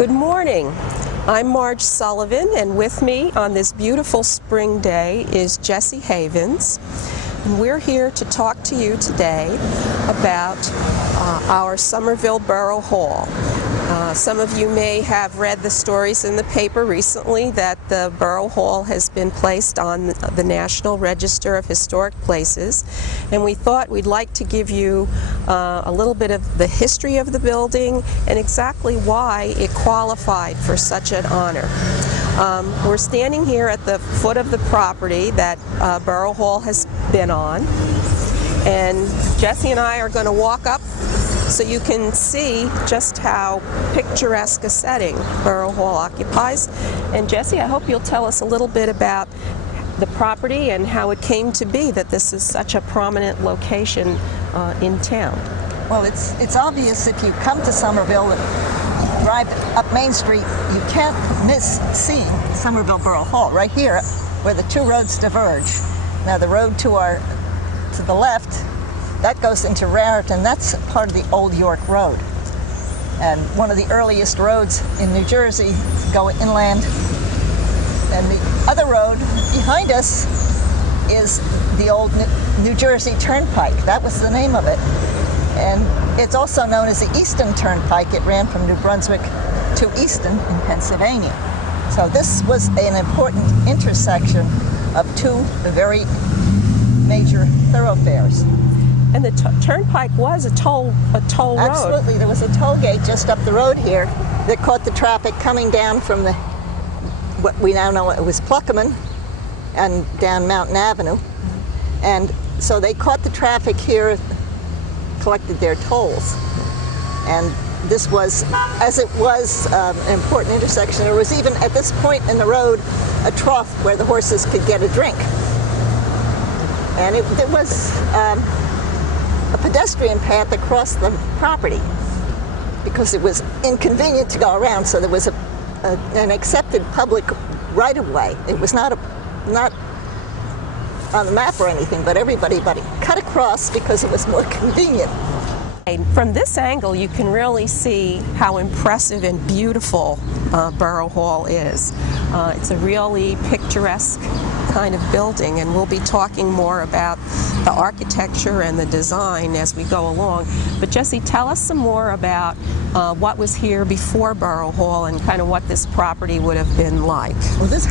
Good morning. I'm Marge Sullivan, and with me on this beautiful spring day is Jesse Havens. And we're here to talk to you today about our Somerville Borough Hall. Some of you may have read the stories in the paper recently that the Borough Hall has been placed on the National Register of Historic Places, and we thought we'd like to give you a little bit of the history of the building and exactly why it qualified for such an honor. We're standing here at the foot of the property that Borough Hall has been on, and Jesse and I are going to walk up so you can see just how picturesque a setting Borough Hall occupies. And Jesse, I hope you'll tell us a little bit about the property and how it came to be that this is such a prominent location in town. Well, it's obvious if you come to Somerville and drive up Main Street, you can't miss seeing Somerville Borough Hall right here where the two roads diverge. Now the road to the left, that goes into Raritan. That's part of the Old York Road. And one of the earliest roads in New Jersey go inland. And the other road behind us is the old New Jersey Turnpike. That was the name of it. And it's also known as the Easton Turnpike. It ran from New Brunswick to Easton in Pennsylvania. So this was an important intersection of two very major thoroughfares. And the turnpike was a toll road. Absolutely. There was a toll gate just up the road here that caught the traffic coming down from what we now know it was Pluckeman and down Mountain Avenue. And so they caught the traffic here, collected their tolls. And this was, as it was an important intersection, there was even at this point in the road a trough where the horses could get a drink. And it was a pedestrian path across the property because it was inconvenient to go around, so there was an accepted public right-of-way. It was not on the map or anything, but everybody cut across because it was more convenient. From this angle, you can really see how impressive and beautiful Borough Hall is. It's a really picturesque kind of building, and we'll be talking more about the architecture and the design as we go along. But Jesse, tell us some more about what was here before Borough Hall and kind of what this property would have been like. Well, this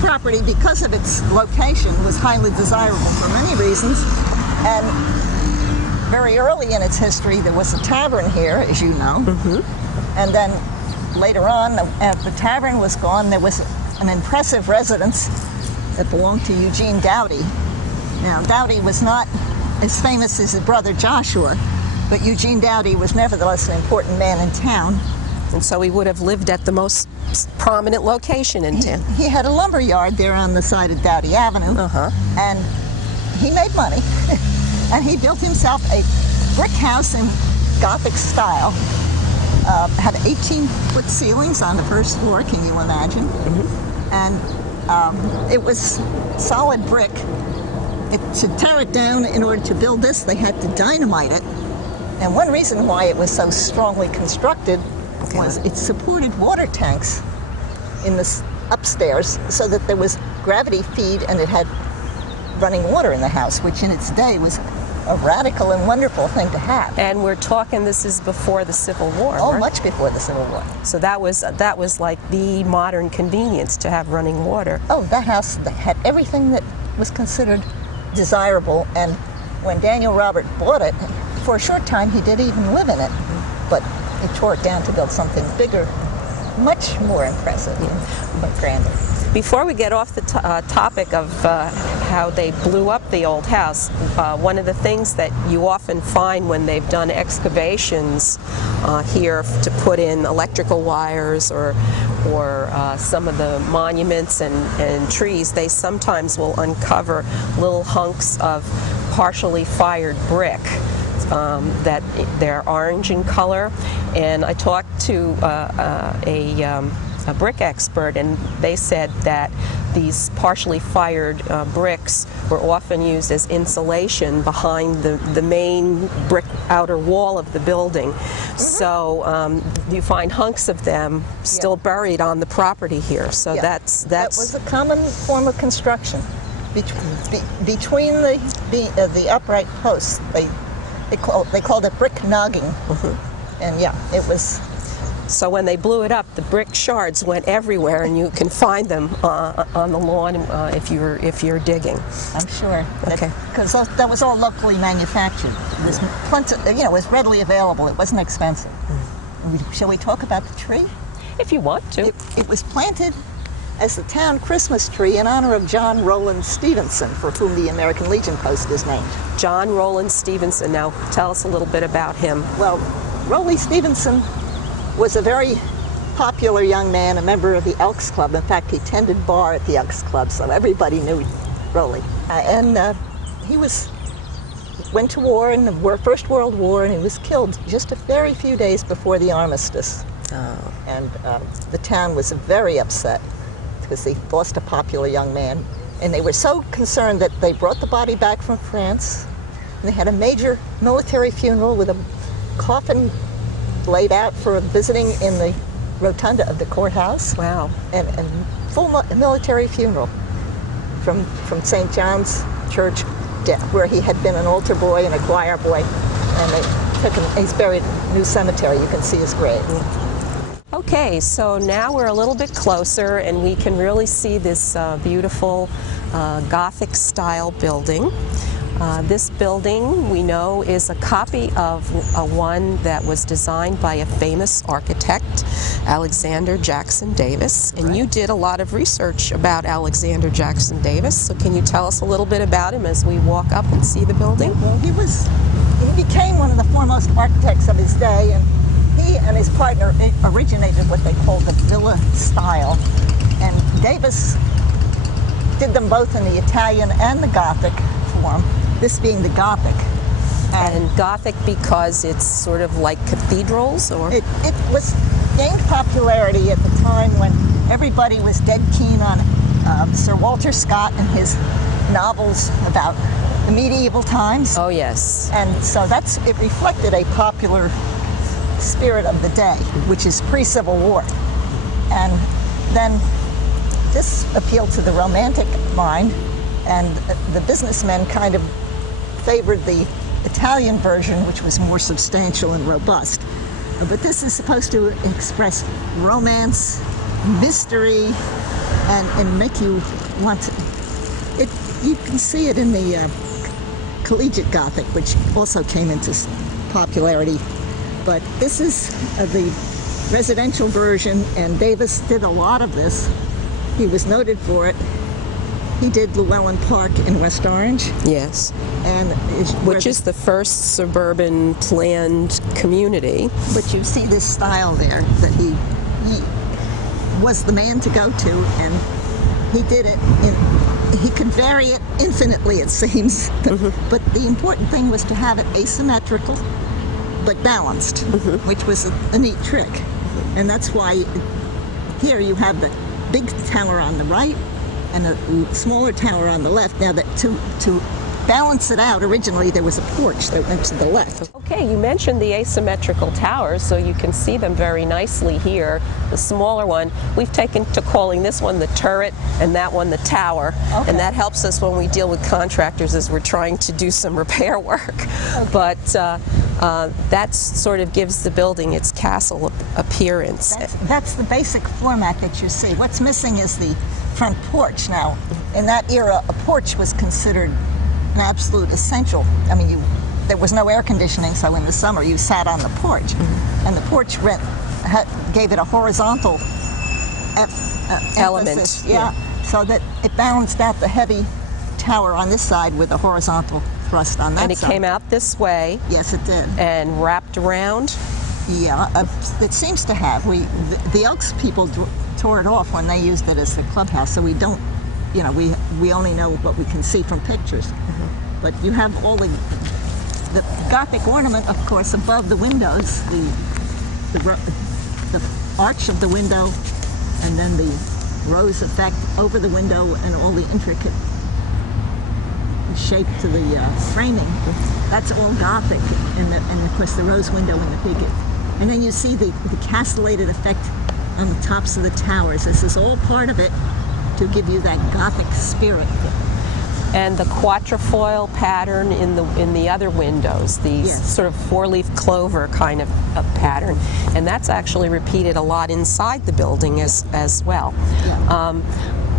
property, because of its location, was highly desirable for many reasons. And very early in its history, there was a tavern here, as you know. Mm-hmm. And then later on, the tavern was gone, there was an impressive residence that belonged to Eugene Doughty. Now, Doughty was not as famous as his brother Joshua, but Eugene Doughty was nevertheless an important man in town. And so he would have lived at the most prominent location in town. He had a lumber yard there on the side of Doughty Avenue, and he made money. And he built himself a brick house in Gothic style. Had 18-foot ceilings on the first floor, can you imagine? Mm-hmm. And it was solid brick. To tear it down in order to build this, they had to dynamite it. And one reason why it was so strongly constructed was it supported water tanks in the upstairs so that there was gravity feed and it had running water in the house, which in its day was a radical and wonderful thing to have. And we're talking, this is before the Civil War, Oh, right? Much before the Civil War. So that was like the modern convenience to have running water. Oh, that house had everything that was considered desirable, and when Daniel Robert bought it, for a short time he did even live in it, but he tore it down to build something bigger, much more impressive, but grander. Before we get off the topic of how they blew up the old house, one of the things that you often find when they've done excavations here to put in electrical wires or some of the monuments and trees, they sometimes will uncover little hunks of partially fired brick. That they're orange in color, and I talked to a brick expert, and they said that these partially fired bricks were often used as insulation behind the main brick outer wall of the building. So you find hunks of them still buried on the property here. So Yeah. That was a common form of construction. Between the upright posts, they called it brick nogging. And yeah, it was. So when they blew it up, the brick shards went everywhere, and you can find them on the lawn if you're digging. I'm sure. Okay. Because that was all locally manufactured. It was plenty, it was readily available. It wasn't expensive. Shall we talk about the tree? If you want to. It was planted as the town Christmas tree in honor of John Rowland Stevenson, for whom the American Legion Post is named. John Rowland Stevenson. Now, tell us a little bit about him. Well, Rowley Stevenson was a very popular young man, a member of the Elks Club. In fact, he tended bar at the Elks Club, so everybody knew Rowley. He went to war in the First World War, and he was killed just a very few days before the armistice. Oh. And the town was very upset because they lost a popular young man. And they were so concerned that they brought the body back from France, and they had a major military funeral with a coffin laid out for visiting in the rotunda of the courthouse. Wow. And full military funeral from St. John's Church, where he had been an altar boy and a choir boy. And they took him, he's buried in New Cemetery. You can see his grave. Okay, so now we're a little bit closer, and we can really see this beautiful Gothic-style building. This building, we know, is a copy of one that was designed by a famous architect, Alexander Jackson Davis. And you did a lot of research about Alexander Jackson Davis, so can you tell us a little bit about him as we walk up and see the building? Well, he became one of the foremost architects of his day, and he and his partner originated what they called the villa style. And Davis did them both in the Italian and the Gothic form, this being the Gothic. And Gothic because it's sort of like cathedrals, or? It was gained popularity at the time when everybody was dead keen on Sir Walter Scott and his novels about the medieval times. Oh, yes. And so it reflected a popular spirit of the day, which is pre-Civil War. And then this appealed to the romantic mind, and the businessmen kind of favored the Italian version, which was more substantial and robust. But this is supposed to express romance, mystery, and make you want to. You can see it in the collegiate Gothic, which also came into popularity. But this is the residential version, and Davis did a lot of this. He was noted for it. He did Llewellyn Park in West Orange. Yes. And which is the first suburban planned community. But you see this style there that he was the man to go to, and he did it. He could vary it infinitely, it seems. But the important thing was to have it asymmetrical, but balanced, which was a neat trick. And that's why here you have the big tower on the right and a smaller tower on the left. Now, that to balance it out, originally there was a porch that went to the left. Okay, you mentioned the asymmetrical towers, so you can see them very nicely here. The smaller one, we've taken to calling this one the turret and that one the tower. Okay. And that helps us when we deal with contractors as we're trying to do some repair work. Okay. But that sort of gives the building its castle appearance. That's the basic format that you see. What's missing is the front porch. Now, in that era, a porch was considered an absolute essential. I mean, there was no air conditioning, so in the summer you sat on the porch, and the porch gave it a horizontal element. Emphasis, so that it balanced out the heavy tower on this side with a horizontal thrust on that side. And it came out this way. Yes, it did. And wrapped around. Yeah, it seems to have. The Elks people tore it off when they used it as a clubhouse, so we don't. We only know what we can see from pictures. But you have all the Gothic ornament, of course, above the windows, the arch of the window, and then the rose effect over the window and all the intricate shape to the framing. That's all Gothic, and of course the rose window and the picket. And then you see the castellated effect on the tops of the towers. This is all part of it to give you that Gothic spirit. And the quatrefoil pattern in the other windows, these Yes. sort of four-leaf clover kind of pattern, and that's actually repeated a lot inside the building as well. Yeah.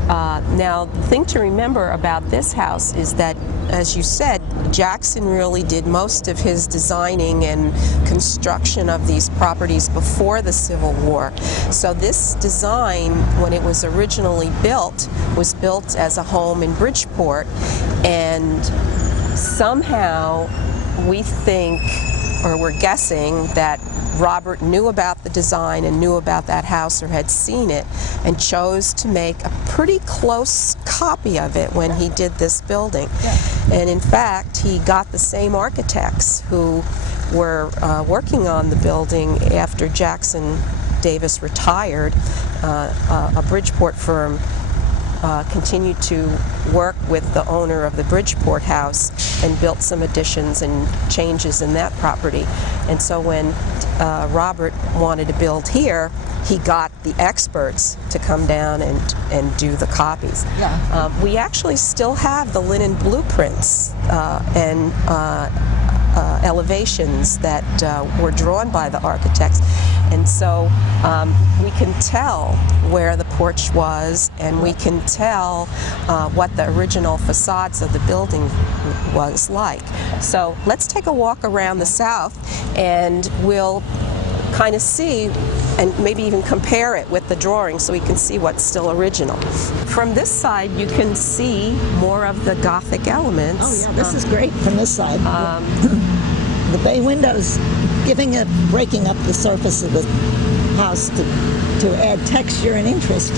Now, the thing to remember about this house is that, as you said, Jackson really did most of his designing and construction of these properties before the Civil War. So this design, when it was originally built, was built as a home in Bridgeport, and somehow we think, or we're guessing, that Robert knew about the design and knew about that house or had seen it and chose to make a pretty close copy of it when he did this building. Yeah. And in fact, he got the same architects who were working on the building after Jackson Davis retired. A Bridgeport firm continued to work with the owner of the Bridgeport house and built some additions and changes in that property. And so when Robert wanted to build here, he got the experts to come down and do the copies. Yeah. We actually still have the linen blueprints and elevations that were drawn by the architects. And so we can tell where the porch was, and we can tell what the original facades of the building was like. So let's take a walk around the south, and we'll kind of see and maybe even compare it with the drawing so we can see what's still original. From this side, you can see more of the Gothic elements. Oh yeah, this is great from this side. The bay windows breaking up the surface of the house to add texture and interest.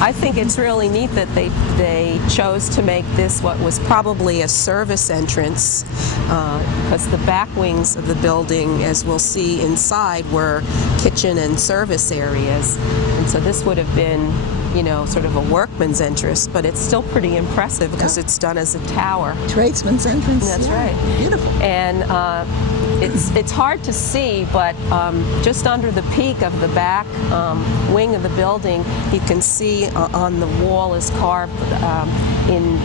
I think it's really neat that they chose to make this what was probably a service entrance, because the back wings of the building, as we'll see inside, were kitchen and service areas. And so this would have been, you know, sort of a workman's entrance, but it's still pretty impressive because it's done as a tower. Tradesman's entrance. That's right. Beautiful. And it's hard to see, but just under the peak of the back wing of the building, you can see on the wall is carved in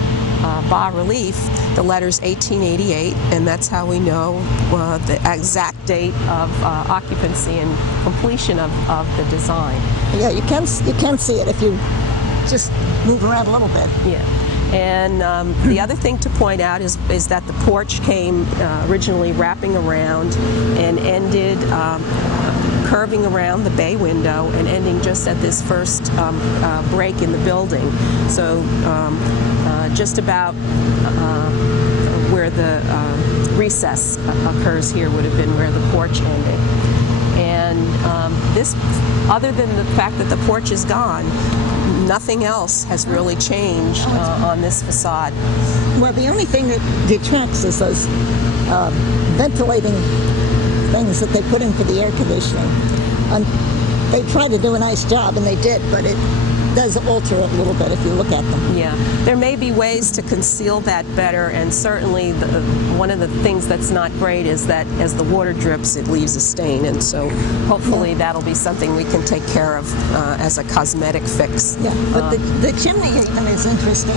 bas relief the letters 1888, and that's how we know the exact date of occupancy and completion of the design. Yeah, you can see it if you just move around a little bit. Yeah. And the other thing to point out is that the porch came originally wrapping around and ended curving around the bay window and ending just at this first break in the building. So just about where the recess occurs here would have been where the porch ended. And this, other than the fact that the porch is gone, nothing else has really changed on this facade. Well, the only thing that detracts is those ventilating things that they put in for the air conditioning. They tried to do a nice job, and they did, but it does alter it a little bit if you look at them. Yeah, there may be ways to conceal that better, and certainly one of the things that's not great is that as the water drips, it leaves a stain, and so hopefully that'll be something we can take care of as a cosmetic fix. Yeah, but the chimney even is interesting.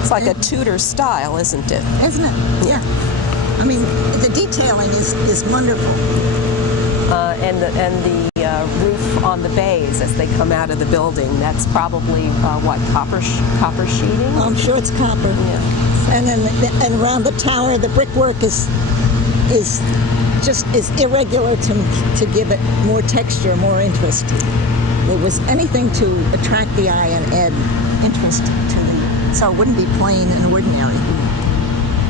It's like a Tudor style, isn't it? Isn't it? Yeah. I mean, the detailing is wonderful. And the roof on the bays as they come out of the building, that's probably what, copper sheeting? I'm sure it's copper. Yeah. And then and around the tower, the brickwork is irregular to give it more texture, more interest. There was anything to attract the eye and add interest to so it wouldn't be plain and ordinary.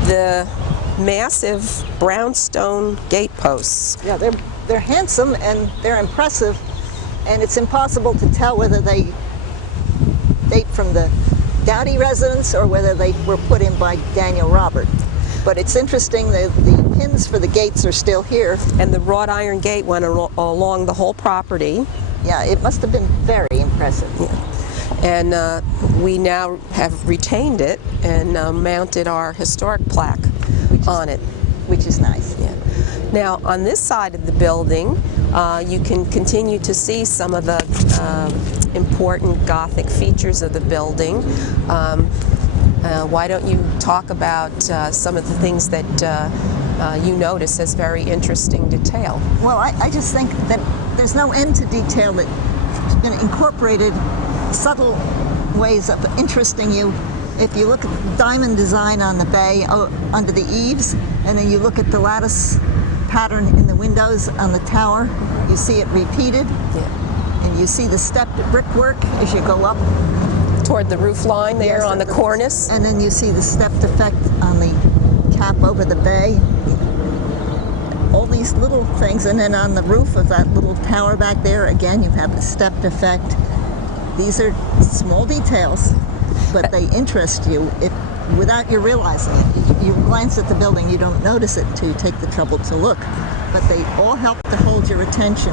The massive brownstone gate posts. Yeah, they're handsome and they're impressive, and it's impossible to tell whether they date from the Doughty residence or whether they were put in by Daniel Robert. But it's interesting that the pins for the gates are still here. And the wrought iron gate went along the whole property. Yeah, it must have been very impressive. Yeah. And we now have retained it and mounted our historic plaque on it. Which is nice. Yeah. Now, on this side of the building, you can continue to see some of the important Gothic features of the building. Why don't you talk about some of the things that you notice as very interesting detail? Well, I just think that there's no end to detail that's been incorporated, subtle ways of interesting you. If you look at the diamond design on the bay under the eaves, and then you look at the lattice pattern in the windows on the tower, you see it repeated. Yeah. And you see the stepped brickwork as you go up. Toward the roof line there, Yes, on the cornice. And then you see the stepped effect on the cap over the bay. All these little things. And then on the roof of that little tower back there, again, you have the stepped effect. These are small details, but they interest you without you realizing it. You glance at the building, you don't notice it until you take the trouble to look. But they all help to hold your attention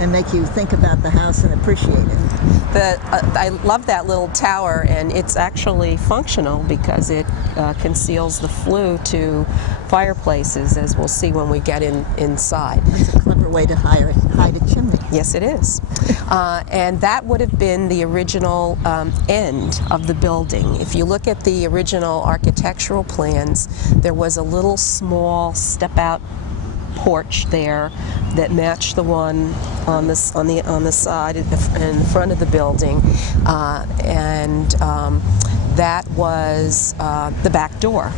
and make you think about the house and appreciate it. I love that little tower, and it's actually functional because it conceals the flue to fireplaces, as we'll see when we get inside. It's a clever way to hide a chimney. Yes, it is. And that would have been the original end of the building. If you look at the original architectural plans, there was a little small step-out porch there that matched the one on the side and the front of the building, and that was the back door.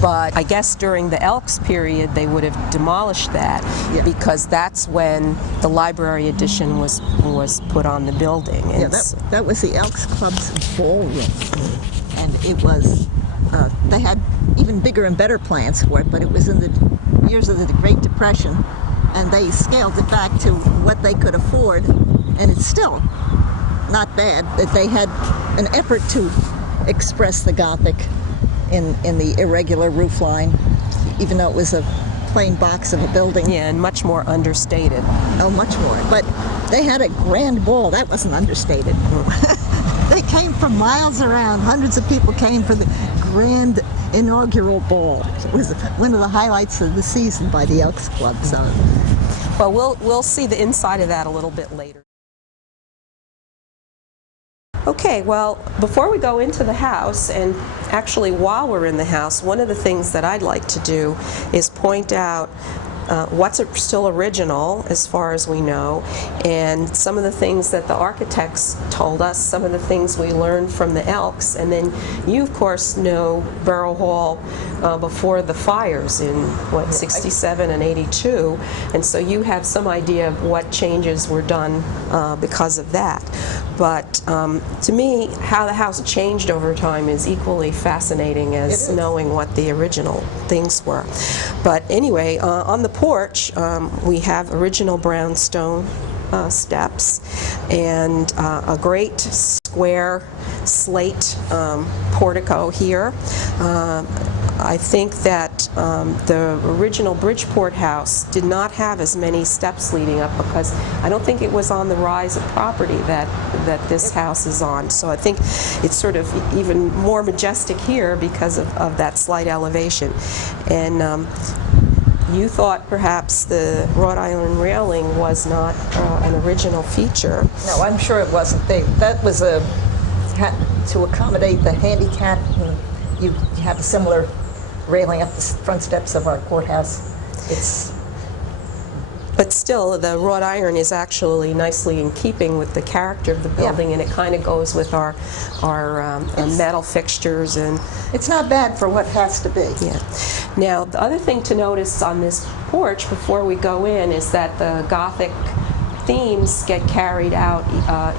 But I guess during the Elks period they would have demolished that, yeah, because that's when the library addition was put on the building. Yeah, that was the Elks Club's ballroom, and it was they had even bigger and better plans for it, but it was in the years of the Great Depression, and they scaled it back to what they could afford, and it's still not bad. That they had an effort to express the Gothic in the irregular roof line, even though it was a plain box of a building. Yeah, and much more understated. Oh, much more. But they had a grand ball. That wasn't understated. They came from miles around. Hundreds of people came for the grand inaugural ball. It was one of the highlights of the season by the Elks Club. So, well, we'll see the inside of that a little bit later. Okay, well, before we go into the house, and actually while we're in the house, one of the things that I'd like to do is point out what's still original as far as we know, and some of the things that the architects told us, some of the things we learned from the Elks, and then you of course know Borough Hall before the fires in what, 67 and 82, and so you have some idea of what changes were done because of that. But to me, how the house changed over time is equally fascinating as knowing what the original things were. But anyway, on the porch, we have original brownstone steps and a great square slate portico here. I think that the original Bridgeport house did not have as many steps leading up because I don't think it was on the rise of property that this house is on. So I think it's sort of even more majestic here because of that slight elevation. And you thought perhaps the wrought iron railing was not an original feature. no, I'm sure it wasn't. That was to accommodate the handicap. You have a similar railing up the front steps of our courthouse. But still, the wrought iron is actually nicely in keeping with the character of the building, and it kind of goes with our metal fixtures. And it's not bad for what has to be. yeah. Now, the other thing to notice on this porch before we go in is that the Gothic themes get carried out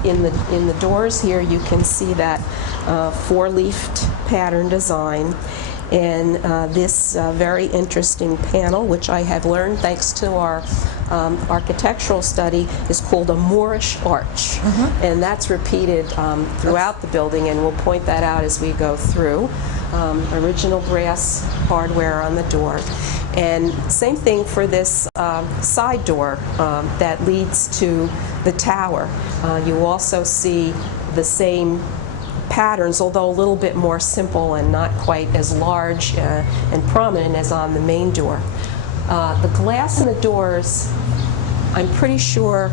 in the doors here. You can see that four-leafed pattern design. And this very interesting panel, which I have learned thanks to our architectural study, is called a Moorish arch. And that's repeated throughout the building, and we'll point that out as we go through. original brass hardware on the door. And same thing for this side door that leads to the tower. You also see the same patterns, although a little bit more simple and not quite as large and prominent as on the main door. The glass in the doors, I'm pretty sure,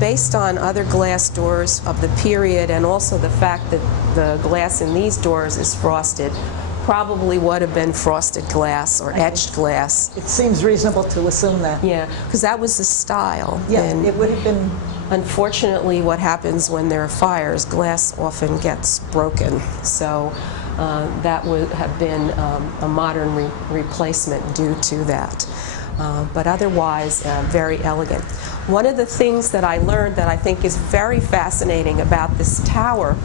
based on other glass doors of the period and also the fact that the glass in these doors is frosted, probably would have been frosted glass or etched glass. It seems reasonable to assume that. Yeah, because that was the style. Yeah, And it would have been. unfortunately, what happens when there are fires, glass often gets broken. So that would have been a modern replacement due to that. But otherwise, very elegant. One of the things that I learned that I think is very fascinating about this tower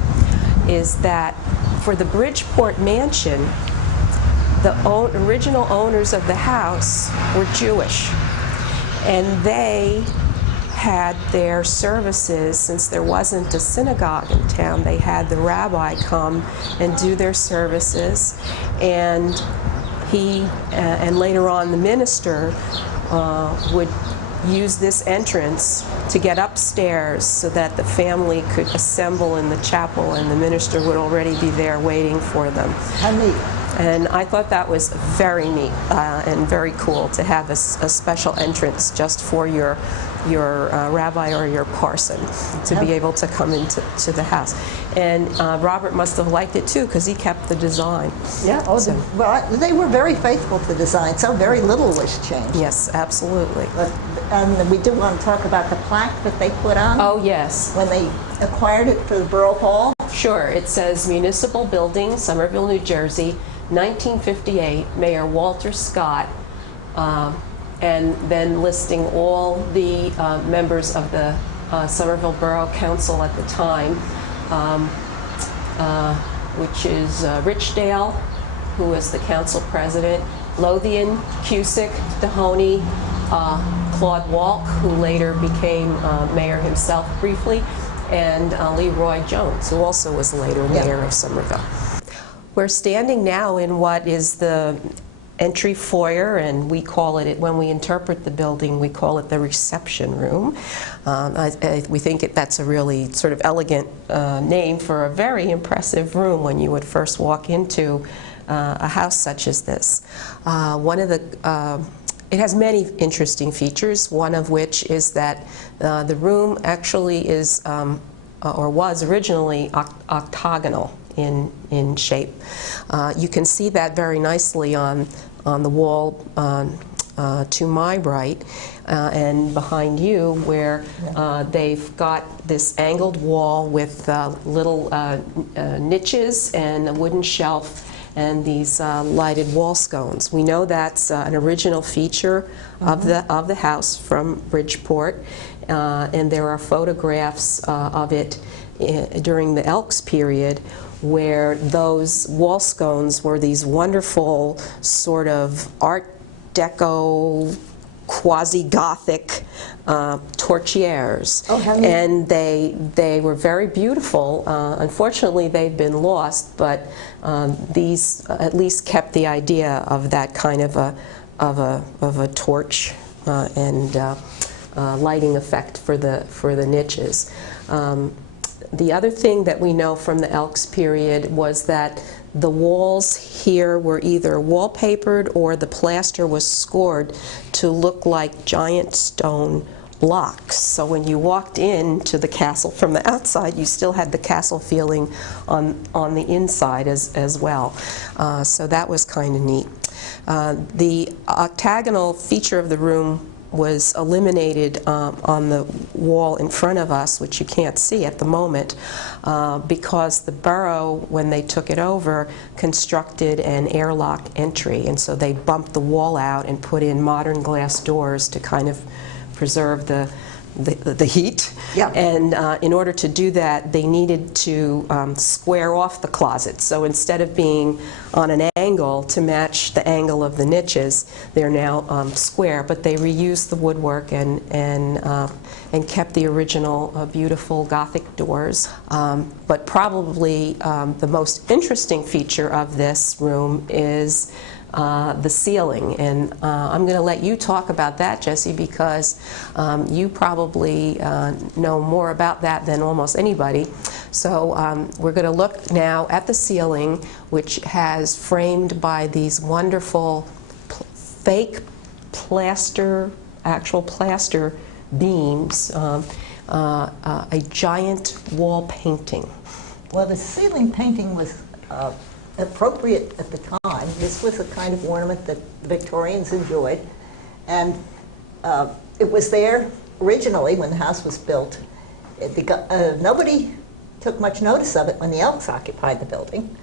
is that for the Bridgeport mansion, the original owners of the house were Jewish. And they had their services, since there wasn't a synagogue in town, they had the rabbi come and do their services. And he, and later on the minister, would use this entrance to get upstairs so that the family could assemble in the chapel and the minister would already be there waiting for them. How neat. And I thought that was very neat and very cool to have a special entrance just for your rabbi or your parson to be able to come into the house. And Robert must have liked it too, because he kept the design. Yeah, well, they were very faithful to design, so very little was changed. Yes, absolutely. And we do want to talk about the plaque that they put on. Oh, yes. When they acquired it for the Borough Hall. Sure. It says Municipal Building, Somerville, New Jersey, 1958, Mayor Walter Scott, and then listing all the members of the Somerville Borough Council at the time, which is Richdale, who was the council president, Lothian, Cusick, Dehoney, Claude Walk, who later became mayor himself briefly, and Leroy Jones, who also was later mayor of Somerville. We're standing now in what is the entry foyer, and we call it, when we interpret the building, we call it the reception room. We think that's a really sort of elegant name for a very impressive room when you would first walk into a house such as this. It has many interesting features, one of which is that the room actually is, or was originally octagonal in shape. You can see that very nicely on the wall to my right and behind you, where they've got this angled wall with little niches and a wooden shelf and these lighted wall scones. We know that's an original feature of the house from Bridgeport, and there are photographs of it during the Elks period, where those wall scones were these wonderful sort of Art Deco, quasi-Gothic portières. Oh, how neat. And they were very beautiful. Unfortunately, they've been lost, but these at least kept the idea of that kind of a torch and lighting effect for the niches. The other thing that we know from the Elks period was that the walls here were either wallpapered or the plaster was scored to look like giant stone blocks. So when you walked into the castle from the outside, you still had the castle feeling on the inside as well. So that was kind of neat. The octagonal feature of the room was eliminated on the wall in front of us, which you can't see at the moment, because the borough, when they took it over, constructed an airlock entry, and so they bumped the wall out and put in modern glass doors to kind of preserve the the heat. Yeah. And in order to do that, they needed to square off the closet. So instead of being on an angle to match the angle of the niches, they're now square. But they reused the woodwork and kept the original beautiful Gothic doors. But probably the most interesting feature of this room is the ceiling, and I'm going to let you talk about that, Jesse, because you probably know more about that than almost anybody. So we're going to look now at the ceiling, which has framed by these wonderful fake plaster, actual plaster beams, a giant wall painting. Well, the ceiling painting was appropriate at the time. This was a kind of ornament that the Victorians enjoyed, and it was there originally when the house was built. Nobody took much notice of it when the Elks occupied the building.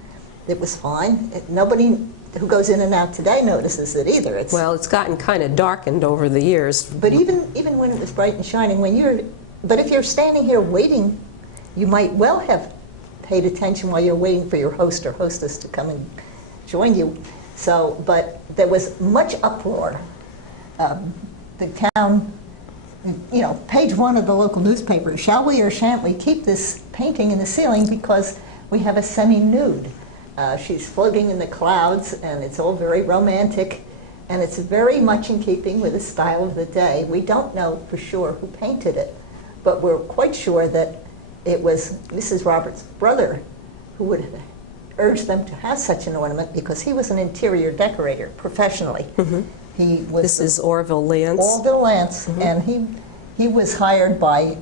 It was fine. Nobody who goes in and out today notices it either. Well, it's gotten kind of darkened over the years. But even when it was bright and shining, but if you're standing here waiting, you might well have paid attention while you're waiting for your host or hostess to come and join you. So, but there was much uproar. The town, page 1 of the local newspaper, shall we or shan't we keep this painting in the ceiling because we have a semi-nude. She's floating in the clouds, and it's all very romantic, and it's very much in keeping with the style of the day. We don't know for sure who painted it, but we're quite sure that it was Mrs. Roberts' brother who would have urged them to have such an ornament because he was an interior decorator professionally. Mm-hmm. This is Orville Lance. Orville Lance, mm-hmm. And he was hired by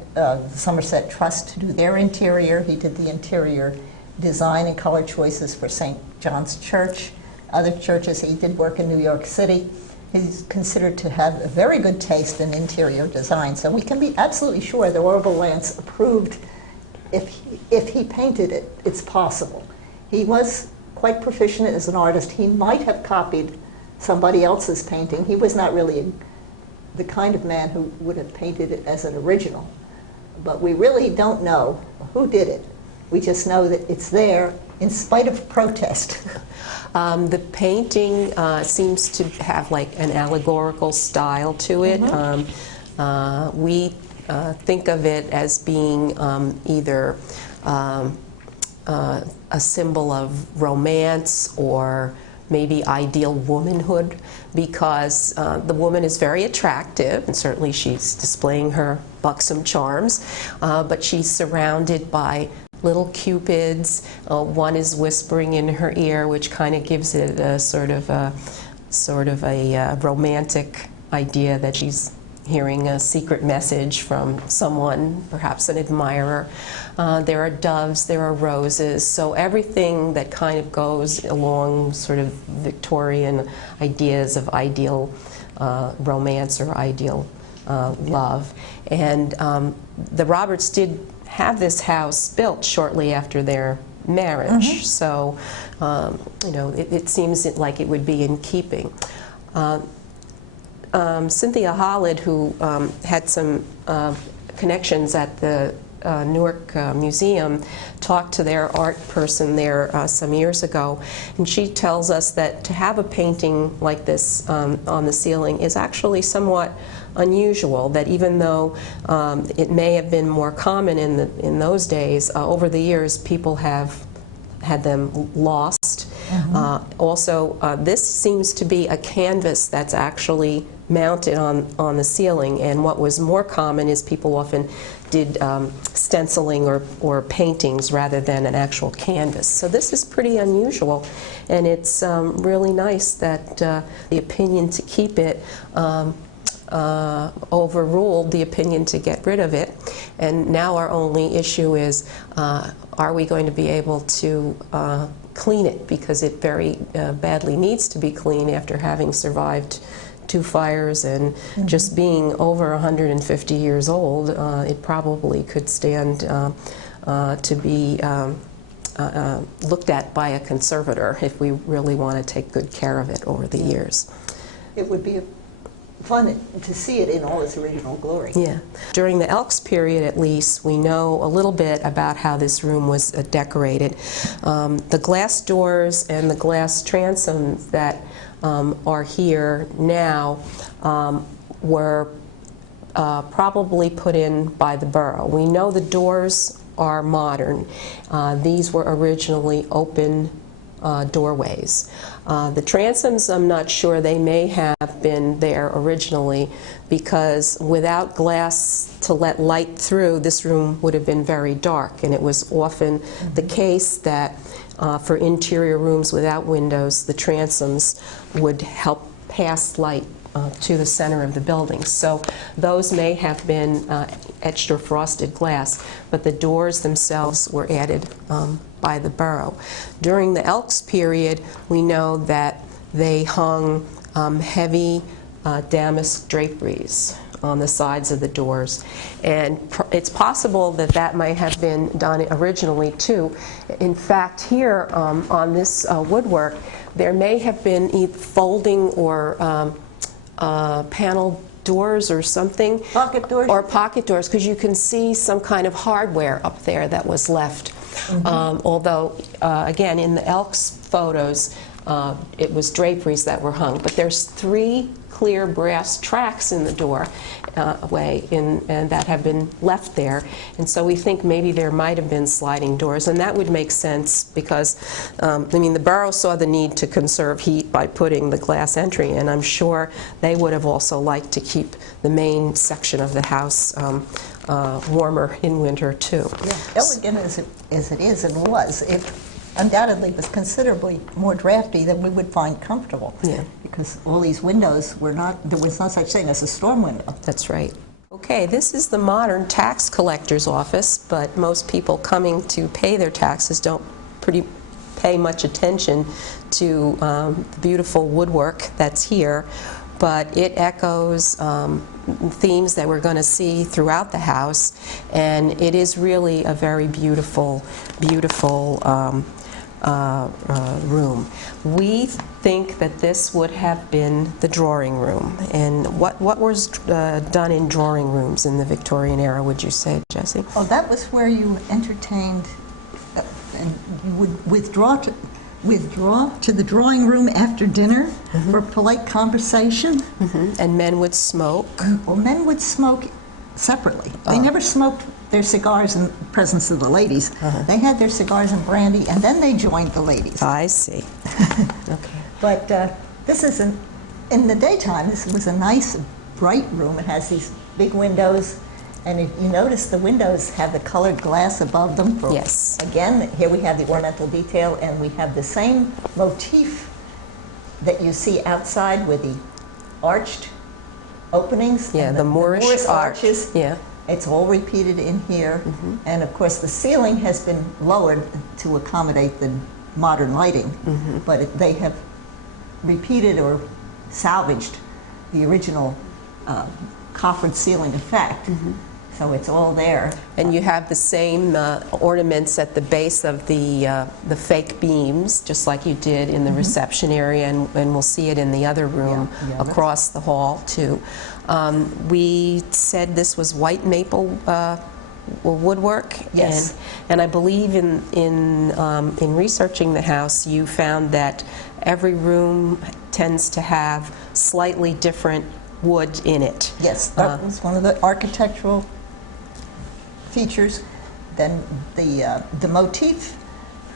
Somerset Trust to do their interior. He did the interior design and color choices for St. John's Church, other churches. He did work in New York City. He's considered to have a very good taste in interior design, so we can be absolutely sure that Orville Lance approved. If he painted it, it's possible. He was quite proficient as an artist. He might have copied somebody else's painting. He was not really the kind of man who would have painted it as an original. But we really don't know who did it. We just know that it's there in spite of protest. The painting seems to have like an allegorical style to it. Mm-hmm. We think of it as being either a symbol of romance or maybe ideal womanhood, because the woman is very attractive, and certainly she's displaying her buxom charms, but she's surrounded by little cupids. One is whispering in her ear, which kind of gives it a sort of a romantic idea that she's hearing a secret message from someone, perhaps an admirer. There are doves, there are roses, so everything that kind of goes along sort of Victorian ideas of ideal romance or ideal love. And the Roberts did have this house built shortly after their marriage, mm-hmm. So it seems like it would be in keeping. Cynthia Hollid, who had some connections at the Newark Museum, talked to their art person there some years ago, and she tells us that to have a painting like this on the ceiling is actually somewhat unusual, that even though it may have been more common in those days, over the years people have had them lost. Mm-hmm. Also, this seems to be a canvas that's actually mounted on the ceiling, and what was more common is people often did stenciling or paintings rather than an actual canvas. So this is pretty unusual, and it's really nice that the opinion to keep it overruled the opinion to get rid of it. And now our only issue is, are we going to be able to clean it, because it very badly needs to be cleaned after having survived 2 fires and mm-hmm. just being over 150 years old. It probably could stand to be looked at by a conservator if we really want to take good care of it over the years. It would be fun to see it in all its original glory. Yeah. During the Elks period, at least, we know a little bit about how this room was decorated. The glass doors and the glass transoms that are here now were probably put in by the borough. We know the doors are modern. These were originally open doorways. The transoms, I'm not sure, they may have been there originally, because without glass to let light through, this room would have been very dark, and it was often the case that for interior rooms without windows, the transoms would help pass light to the center of the building. So those may have been etched or frosted glass, but the doors themselves were added by the borough. During the Elks period, we know that they hung heavy damask draperies on the sides of the doors, and it's possible that that might have been done originally too. In fact, here on this woodwork, there may have been either folding or panel doors or something. Pocket doors? Or pocket doors, because you can see some kind of hardware up there that was left. Although, again, in the Elks photos, it was draperies that were hung. But there's 3 clear brass tracks in the doorway, and that have been left there. And so we think maybe there might have been sliding doors, and that would make sense because, I mean, the borough saw the need to conserve heat by putting the glass entry in. I'm sure they would have also liked to keep the main section of the house warmer in winter too. Yeah. Elegant as it is and was, it undoubtedly was considerably more drafty than we would find comfortable. Yeah. Because all these windows were not, there was no such thing as a storm window. That's right. Okay, this is the modern tax collector's office, but most people coming to pay their taxes don't pay much attention to the beautiful woodwork that's here, but it echoes themes that we're going to see throughout the house, and it is really a very beautiful, beautiful room. We think that this would have been the drawing room. And what was done in drawing rooms in the Victorian era, would you say, Jessie? Oh, that was where you entertained, and you would withdraw to the drawing room after dinner for polite conversation. And men would smoke. Well, men would smoke separately. They never smoked their cigars in the presence of the ladies. They had their cigars and brandy, and then they joined the ladies. I see. Okay. But this is, in the daytime, this was a nice, bright room. It has these big windows, and if you notice the windows have the colored glass above them. Yes. Again, here we have the ornamental detail, and we have the same motif that you see outside with the arched openings. Yeah, and the Moorish arches. Yeah. It's all repeated in here. And of course, the ceiling has been lowered to accommodate the modern lighting, but they have repeated or salvaged the original coffered ceiling effect. So it's all there. And you have the same ornaments at the base of the fake beams, just like you did in the reception area, and we'll see it in the other room across the hall too. We said this was white maple woodwork. Yes. And I believe in researching the house, you found that every room tends to have slightly different wood in it. Yes, that was one of the architectural features. Then the motif,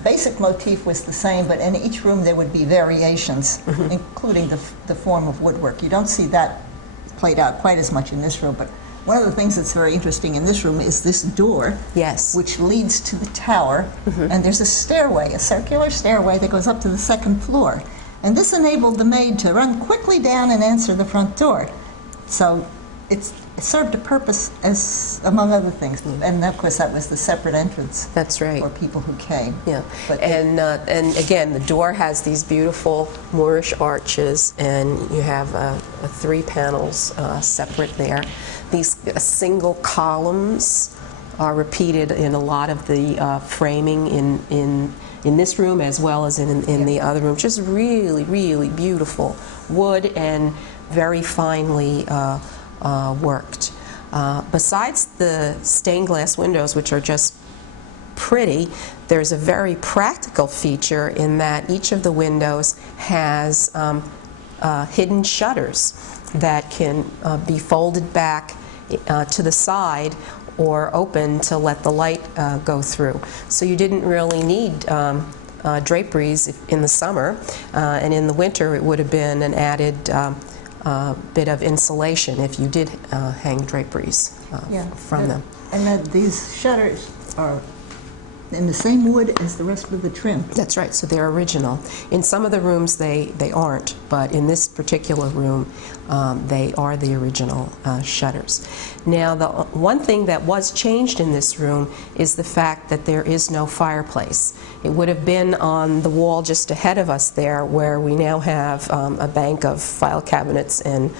basic motif was the same, but in each room there would be variations, including the form of woodwork. You don't see that played out quite as much in this room, but one of the things that's very interesting in this room is this door, Yes. which leads to the tower, and there's a stairway, a circular stairway that goes up to the second floor. And this enabled the maid to run quickly down and answer the front door. So it served a purpose, as among other things. And of course, that was the separate entrance That's right. for people who came. Yeah, But and again, the door has these beautiful Moorish arches, and you have 3 panels separate there. These single columns are repeated in a lot of the framing in this room as well as in the other room. Just really, really beautiful wood and very finely worked. Besides the stained glass windows, which are just pretty, there's a very practical feature in that each of the windows has hidden shutters that can be folded back to the side or open to let the light go through. So you didn't really need draperies in the summer, and in the winter it would have been an added bit of insulation if you did hang draperies from them. And that these shutters are in the same wood as the rest of the trim. That's right, so they're original. In some of the rooms they aren't, but in this particular room they are the original shutters. Now, the one thing that was changed in this room is the fact that there is no fireplace. It would have been on the wall just ahead of us there, where we now have a bank of file cabinets and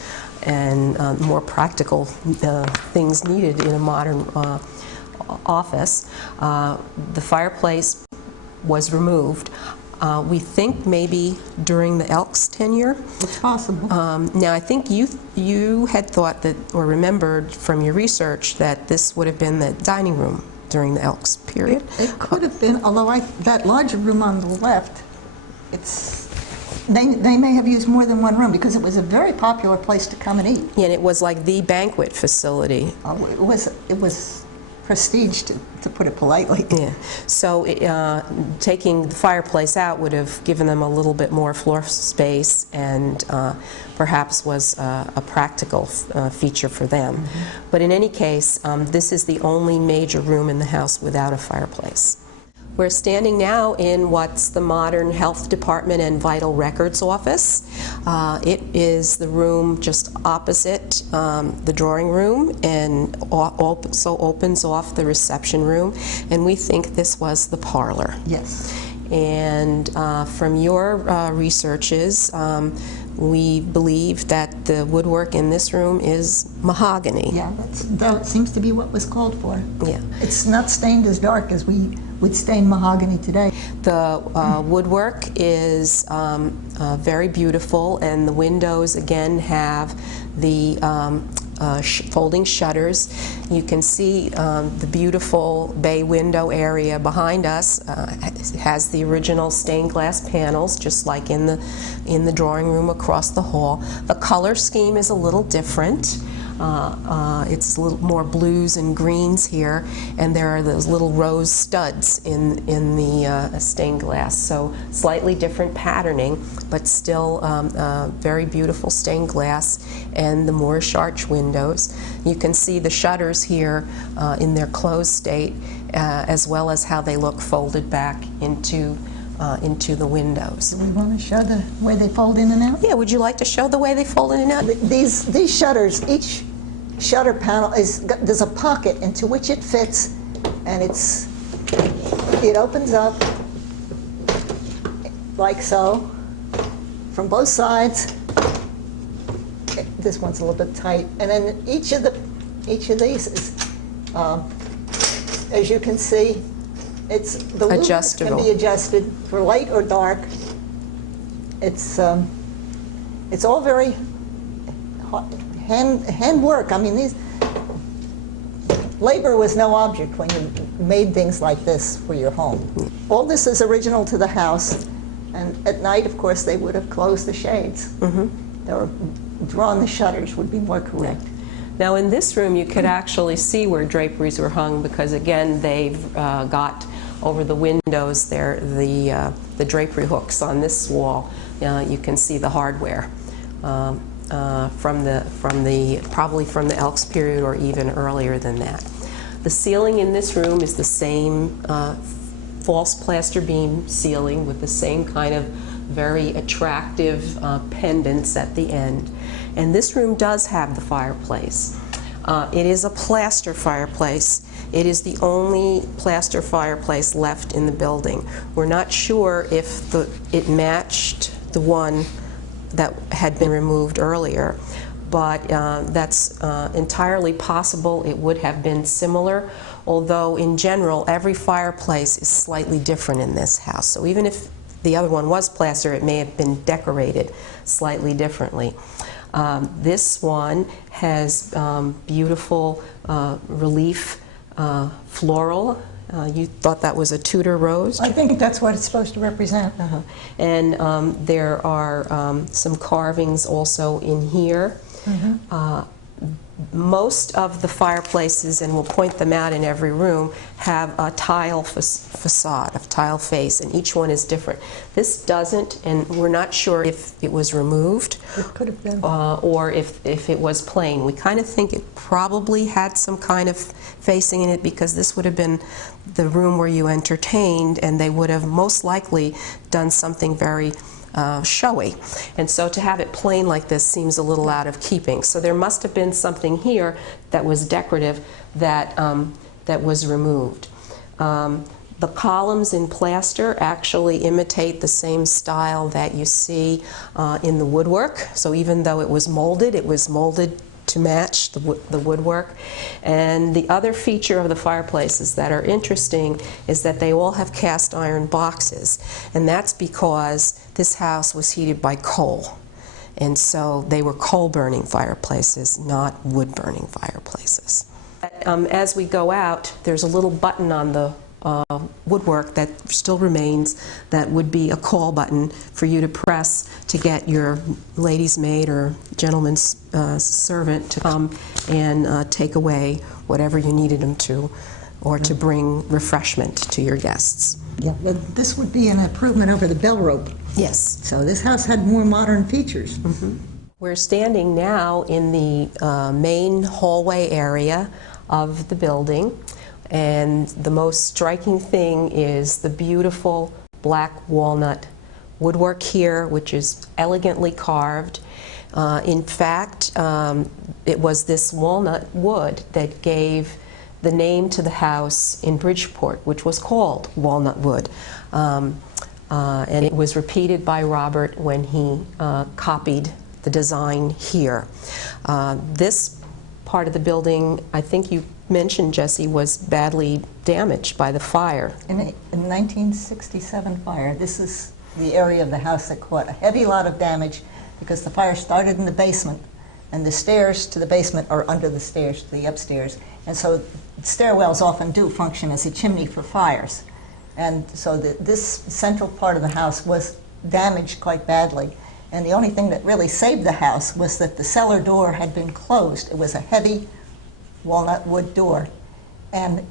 more practical things needed in a modern office. The fireplace was removed. We think maybe during the Elks' tenure. It's possible. Now, I think you had thought that, or remembered from your research, that this would have been the dining room during the Elks period. It could have been, although that larger room on the left, they may have used more than one room because it was a very popular place to come and eat. Yeah, and it was like the banquet facility. It was prestige, to put it politely. Yeah. So taking the fireplace out would have given them a little bit more floor space, and perhaps was a practical feature for them. Mm-hmm. But in any case, this is the only major room in the house without a fireplace. We're standing now in what's the modern Health Department and Vital Records office. It is the room just opposite the drawing room, and also opens off the reception room. And we think this was the parlor. Yes. And from your researches, we believe that the woodwork in this room is mahogany. Yeah, that seems to be what was called for. Yeah. It's not stained as dark as we would stain mahogany today. The woodwork is very beautiful, and the windows again have the folding shutters. You can see the beautiful bay window area behind us. It has the original stained glass panels, just like in the drawing room across the hall. The color scheme is a little different. It's a little more blues and greens here, and there are those little rose studs in the stained glass. So slightly different patterning, but still very beautiful stained glass, and the Moorish arch windows. You can see the shutters here in their closed state, as well as how they look folded back into the windows. Do we want to show the way they fold in and out? Yeah, would you like to show the way they fold in and out? These shutters, each shutter panel there's a pocket into which it fits, and it opens up like so from both sides. This one's a little bit tight, and then each of these is, as you can see, the loop adjustable. can be adjusted for light or dark. It's all very handwork. I mean, labor was no object when you made things like this for your home. All this is original to the house, and at night, of course, they would have closed the shades. Mm-hmm. Or drawn the shutters would be more correct. Now, in this room, you could actually see where draperies were hung, because again, they've got over the windows there the drapery hooks on this wall. You can see the hardware probably from the Elks period or even earlier than that. The ceiling in this room is the same false plaster beam ceiling with the same kind of very attractive pendants at the end. And this room does have the fireplace. It is a plaster fireplace. It is the only plaster fireplace left in the building. We're not sure if it matched the one that had been removed earlier, but that's entirely possible. It would have been similar, although in general every fireplace is slightly different in this house. So even if the other one was plaster, it may have been decorated slightly differently. This one has beautiful relief floral. You thought that was a Tudor rose? I think that's what it's supposed to represent. And there are some carvings also in here. Most of the fireplaces, and we'll point them out in every room, have a tile facade, a tile face, and each one is different. This doesn't, and we're not sure if it was removed. It could have been. Or if it was plain. We kind of think it probably had some kind of facing in it, because this would have been the room where you entertained, and they would have most likely done something very showy. And so to have it plain like this seems a little out of keeping. So there must have been something here that was decorative that, that was removed. The columns in plaster actually imitate the same style that you see in the woodwork. So even though it was molded to match the woodwork. And the other feature of the fireplaces that are interesting is that they all have cast iron boxes, and that's because this house was heated by coal, and so they were coal burning fireplaces, not wood burning fireplaces. As we go out, there's a little button on the woodwork that still remains that would be a call button for you to press to get your lady's maid or gentleman's servant to come and take away whatever you needed them to, or to bring refreshment to your guests. Yeah, but this would be an improvement over the bell rope. Yes. So this house had more modern features. We're standing now in the main hallway area of the building. And the most striking thing is the beautiful black walnut woodwork here, which is elegantly carved. In fact, it was this walnut wood that gave the name to the house in Bridgeport, which was called Walnut Wood. And it was repeated by Robert when he copied the design here. This part of the building, I think you mentioned, Jesse, was badly damaged by the fire. In a 1967 fire, this is the area of the house that caught a heavy lot of damage because the fire started in the basement, and the stairs to the basement are under the stairs to the upstairs. And so stairwells often do function as a chimney for fires. And so this central part of the house was damaged quite badly. And the only thing that really saved the house was that the cellar door had been closed. It was a heavy walnut wood door. And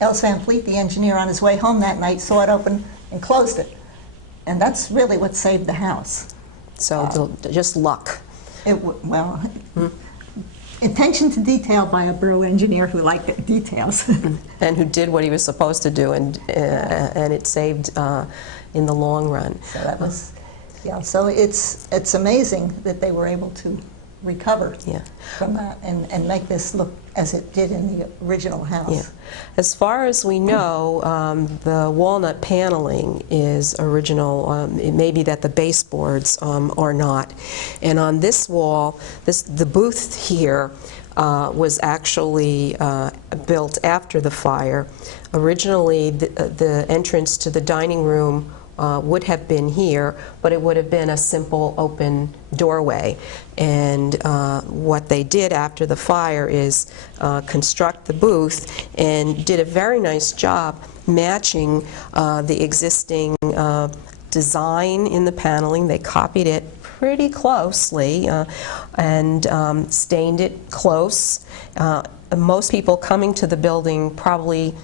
Els Van Fleet, the engineer, on his way home that night, saw it open and closed it. And that's really what saved the house. So just luck. Well, attention to detail by a borough engineer who liked details. And who did what he was supposed to do, and it saved in the long run. So that was, yeah. So it's amazing that they were able to recover from that and make this look as it did in the original house. Yeah. As far as we know, the walnut paneling is original. It may be that the baseboards are not. And on this wall, the booth here was actually built after the fire. Originally, the entrance to the dining room would have been here, but it would have been a simple open doorway. And what they did after the fire is construct the booth and did a very nice job matching the existing design in the paneling. They copied it pretty closely and stained it close. Most people coming to the building probably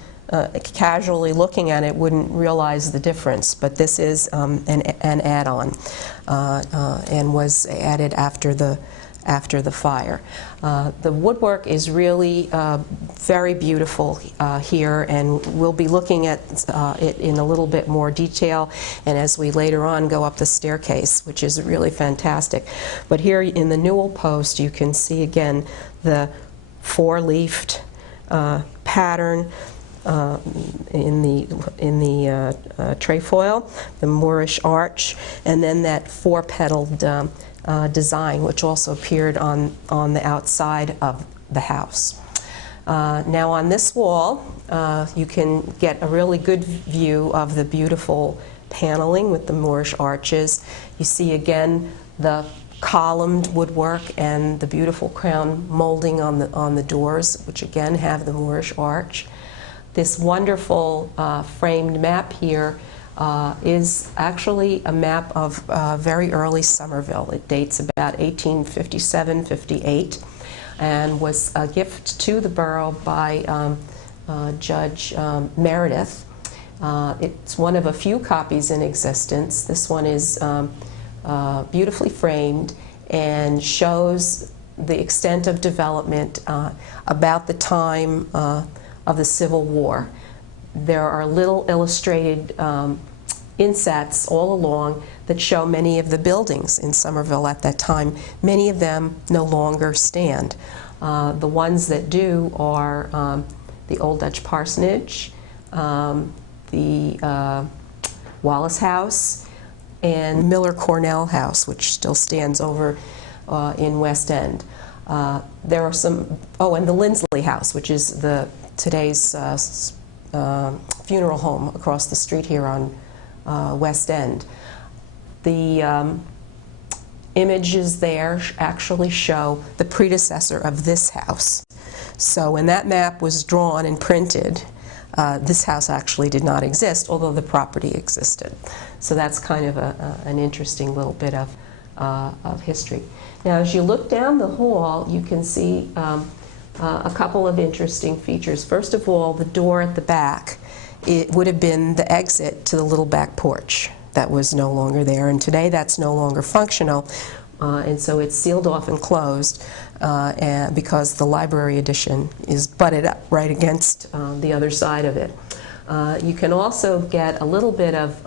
casually looking at it wouldn't realize the difference, but this is an add-on and was added after the fire. The woodwork is really very beautiful here, and we'll be looking at it in a little bit more detail, and as we later on go up the staircase, which is really fantastic. But here in the newel post, you can see again the four-leafed pattern in the trefoil, the Moorish arch, and then that four-petaled design, which also appeared on the outside of the house. Now on this wall, you can get a really good view of the beautiful paneling with the Moorish arches. You see again the columned woodwork and the beautiful crown molding on the doors, which again have the Moorish arch. This wonderful framed map here is actually a map of very early Somerville. It dates about 1857-58 and was a gift to the borough by Judge Meredith. It's one of a few copies in existence. This one is beautifully framed and shows the extent of development about the time of the Civil War. There are little illustrated insets all along that show many of the buildings in Somerville at that time. Many of them no longer stand. The ones that do are the Old Dutch Parsonage, the Wallace House, and Miller Cornell House, which still stands over in West End. There are some, oh, and the Lindsley House, which is today's funeral home across the street here on West End. The images there actually show the predecessor of this house. So when that map was drawn and printed, this house actually did not exist, although the property existed. So that's kind of an interesting little bit of history. Now, as you look down the hall, you can see a couple of interesting features. First of all, the door at the back, it would have been the exit to the little back porch. That was no longer there, and today that's no longer functional, and so it's sealed off and closed because the library addition is butted up right against the other side of it. You can also get a little bit of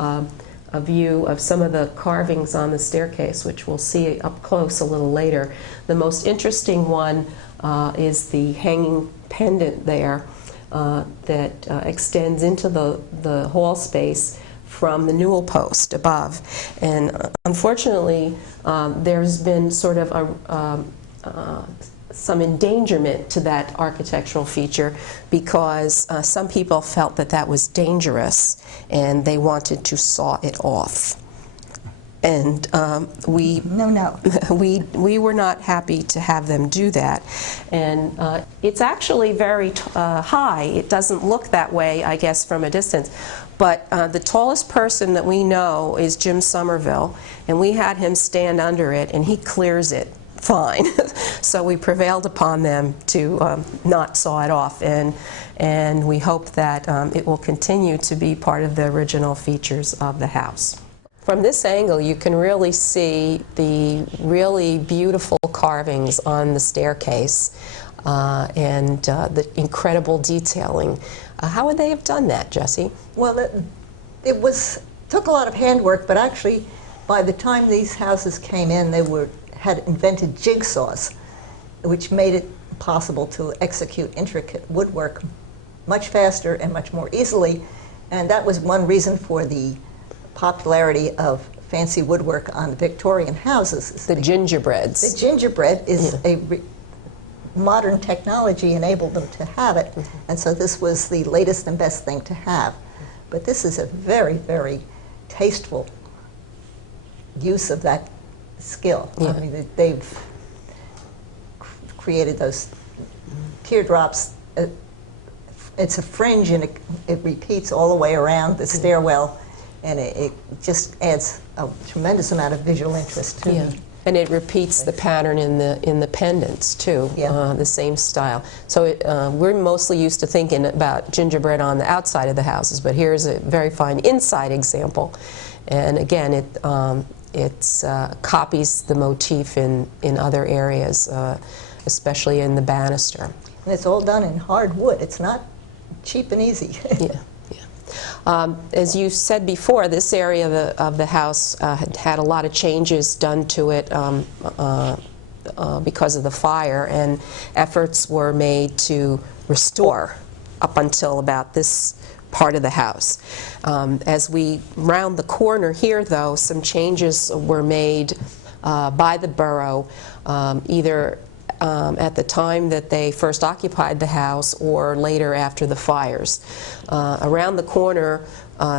a view of some of the carvings on the staircase, which we'll see up close a little later. The most interesting one is the hanging pendant there that extends into the hall space from the newel post above. And unfortunately, there's been sort of some endangerment to that architectural feature because some people felt that that was dangerous and they wanted to saw it off. And we were not happy to have them do that. And it's actually very high. It doesn't look that way, I guess, from a distance. But the tallest person that we know is Jim Somerville, and we had him stand under it, and he clears it fine. So we prevailed upon them to not saw it off, and we hope that it will continue to be part of the original features of the house. From this angle, you can really see the really beautiful carvings on the staircase and the incredible detailing. How would they have done that, Jesse? Well, it took a lot of handwork, but actually, by the time these houses came in, they had invented jigsaws, which made it possible to execute intricate woodwork much faster and much more easily. And that was one reason for the popularity of fancy woodwork on Victorian houses. The gingerbreads. The gingerbread is modern technology enabled them to have it, and so this was the latest and best thing to have. But this is a very, very tasteful use of that skill. I mean, they've created those teardrops. It's a fringe, and it repeats all the way around the stairwell, and it just adds a tremendous amount of visual interest to me. And it repeats the pattern in the pendants too, the same style. So we're mostly used to thinking about gingerbread on the outside of the houses, but here's a very fine inside example. And again, it copies the motif in other areas, especially in the banister. And it's all done in hard wood. It's not cheap and easy. As you said before, this area of the house had a lot of changes done to it because of the fire, and efforts were made to restore up until about this part of the house. As we round the corner here, though, some changes were made by the borough, either at the time that they first occupied the house or later after the fires. Around the corner,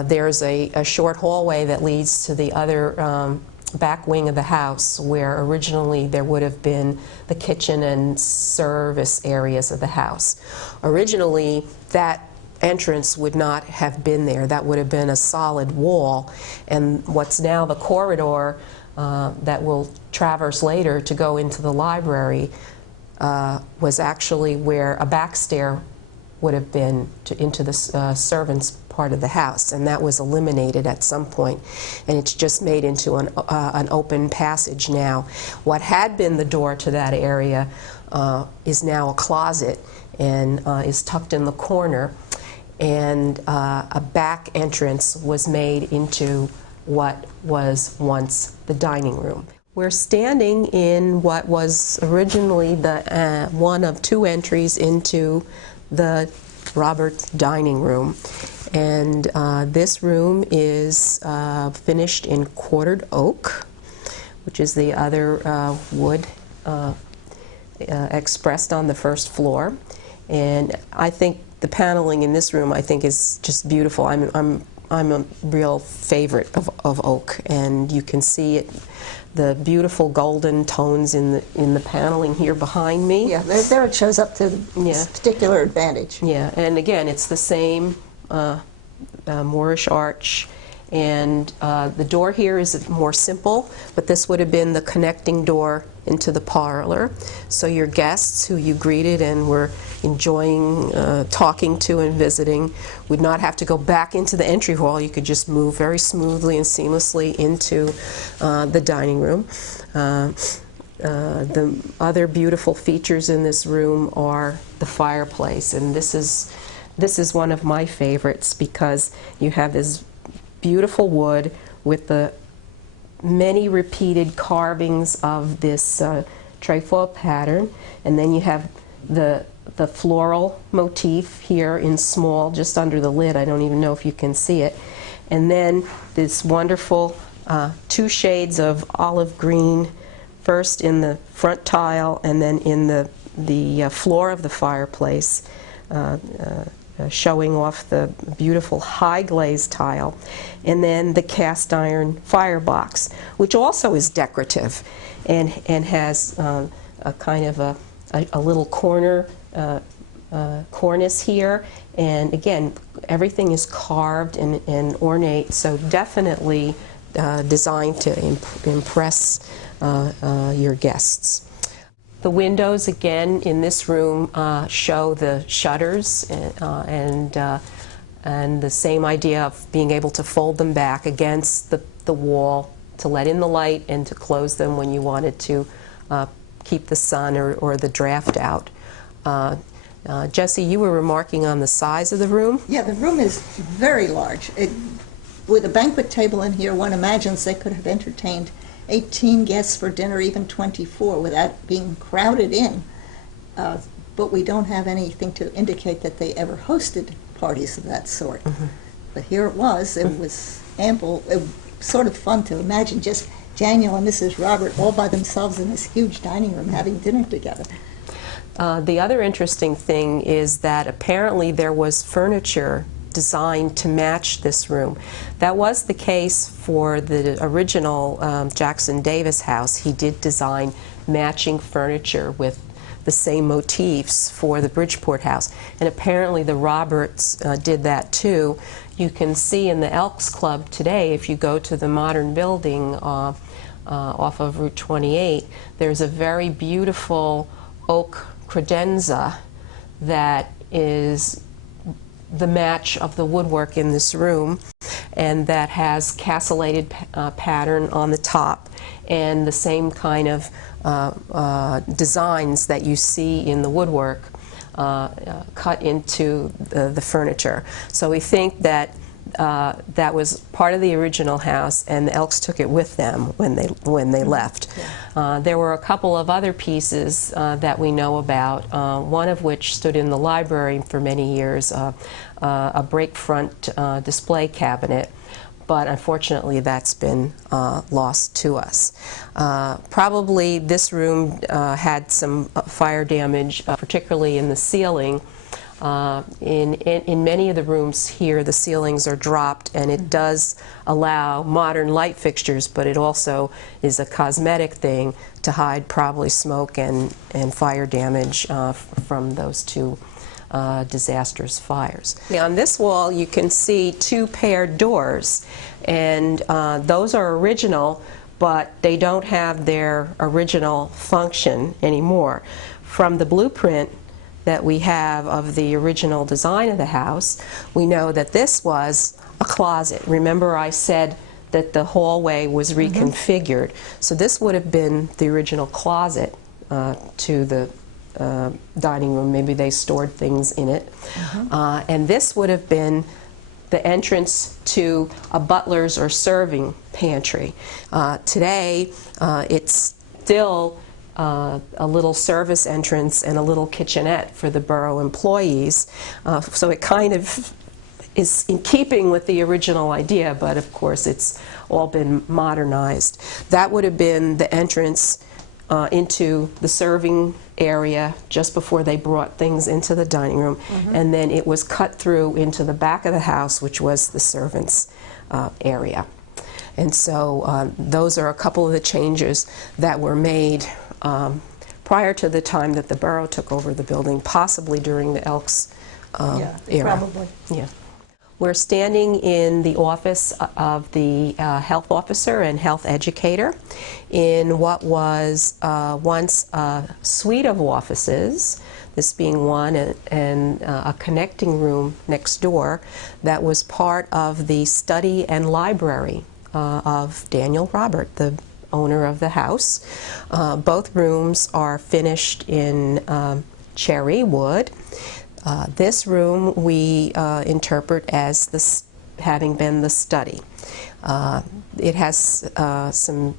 there's a short hallway that leads to the other back wing of the house where originally there would have been the kitchen and service areas of the house. Originally, that entrance would not have been there. That would have been a solid wall, and what's now the corridor that we'll traverse later to go into the library was actually where a back stair would have been into the servants' part of the house, and that was eliminated at some point, and it's just made into an open passage now. What had been the door to that area is now a closet and is tucked in the corner, and a back entrance was made into what was once the dining room. We're standing in what was originally the one of two entries into the Roberts dining room, and this room is finished in quartered oak, which is the other wood expressed on the first floor. And I think the paneling in this room, I think, is just beautiful. I'm a real favorite of oak, and you can see it, the beautiful golden tones in the paneling here behind me. Yeah, there it shows up to this particular advantage. Yeah, and again, it's the same Moorish arch, and the door here is more simple, but this would have been the connecting door into the parlor. So your guests who you greeted and were enjoying talking to and visiting would not have to go back into the entry hall. You could just move very smoothly and seamlessly into the dining room. The other beautiful features in this room are the fireplace, and this is one of my favorites because you have this beautiful wood with the many repeated carvings of this trefoil pattern, and then you have the floral motif here in small, just under the lid. I don't even know if you can see it. And then this wonderful two shades of olive green, first in the front tile and then in the floor of the fireplace, showing off the beautiful high glaze tile, and then the cast iron firebox, which also is decorative and has a kind of a little corner cornice here, and again, everything is carved and ornate, so definitely designed to impress your guests. The windows, again, in this room show the shutters and the same idea of being able to fold them back against the wall to let in the light and to close them when you wanted to keep the sun or the draft out. Jesse, you were remarking on the size of the room? Yeah, the room is very large. With a banquet table in here, one imagines they could have entertained 18 guests for dinner, even 24, without being crowded in. But we don't have anything to indicate that they ever hosted parties of that sort. Mm-hmm. But here it was ample. It was sort of fun to imagine just Daniel and Mrs. Robert all by themselves in this huge dining room having dinner together. The other interesting thing is that apparently there was furniture designed to match this room. That was the case for the original Jackson Davis house. He did design matching furniture with the same motifs for the Bridgeport house, and apparently the Roberts did that too. You can see in the Elks Club today, if you go to the modern building off of Route 28, there's a very beautiful oak credenza that is the match of the woodwork in this room, and that has castellated pattern on the top and the same kind of designs that you see in the woodwork cut into the furniture. So we think that that was part of the original house, and the Elks took it with them when they left. Yeah. There were a couple of other pieces that we know about, one of which stood in the library for many years, a break front display cabinet, but unfortunately that's been lost to us. Probably this room had some fire damage, particularly in the ceiling. In many of the rooms here, the ceilings are dropped, and it does allow modern light fixtures, but it also is a cosmetic thing to hide probably smoke and fire damage from those two disastrous fires. On this wall, you can see two paired doors, and those are original, but they don't have their original function anymore. From the blueprint that we have of the original design of the house, we know that this was a closet. Remember, I said that the hallway was reconfigured. So this would have been the original closet to the dining room. Maybe they stored things in it. And this would have been the entrance to a butler's or serving pantry. Today, it's still a little service entrance and a little kitchenette for the borough employees. So it kind of is in keeping with the original idea, but of course it's all been modernized. That would have been the entrance into the serving area just before they brought things into the dining room, and then it was cut through into the back of the house, which was the servants' area. And so those are a couple of the changes that were made prior to the time that the borough took over the building, possibly during the Elks era. Probably. Yeah. We're standing in the office of the health officer and health educator in what was once a suite of offices, this being one, and a connecting room next door that was part of the study and library of Daniel Robert, the owner of the house. Both rooms are finished in cherry wood. This room we interpret as having been the study. It has some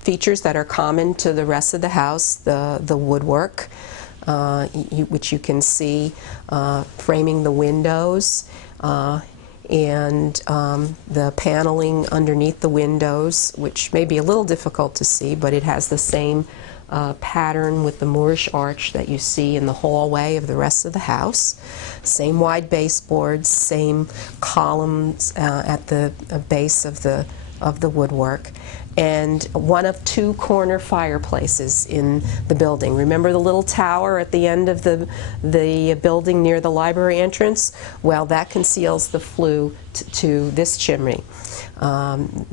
features that are common to the rest of the house, the woodwork, which you can see framing the windows, and the paneling underneath the windows, which may be a little difficult to see, but it has the same pattern with the Moorish arch that you see in the hallway of the rest of the house. Same wide baseboards, same columns at the base of the woodwork, and one of two corner fireplaces in the building. Remember the little tower at the end of the building near the library entrance? Well, that conceals the flue to this chimney, and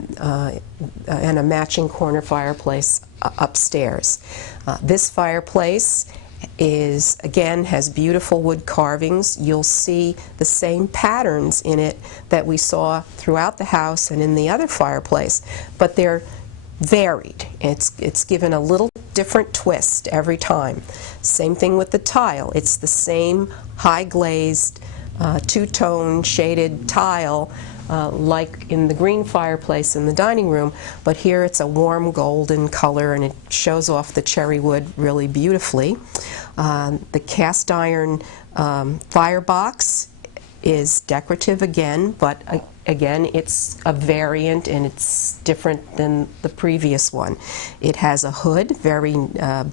a matching corner fireplace upstairs. This fireplace has beautiful wood carvings. You'll see the same patterns in it that we saw throughout the house and in the other fireplace, but they're varied. It's given a little different twist every time. Same thing with the tile. It's the same high glazed, two-tone shaded tile like in the green fireplace in the dining room, but here it's a warm golden color and it shows off the cherry wood really beautifully. The cast iron firebox is decorative again, but again it's a variant and it's different than the previous one. It has a hood, very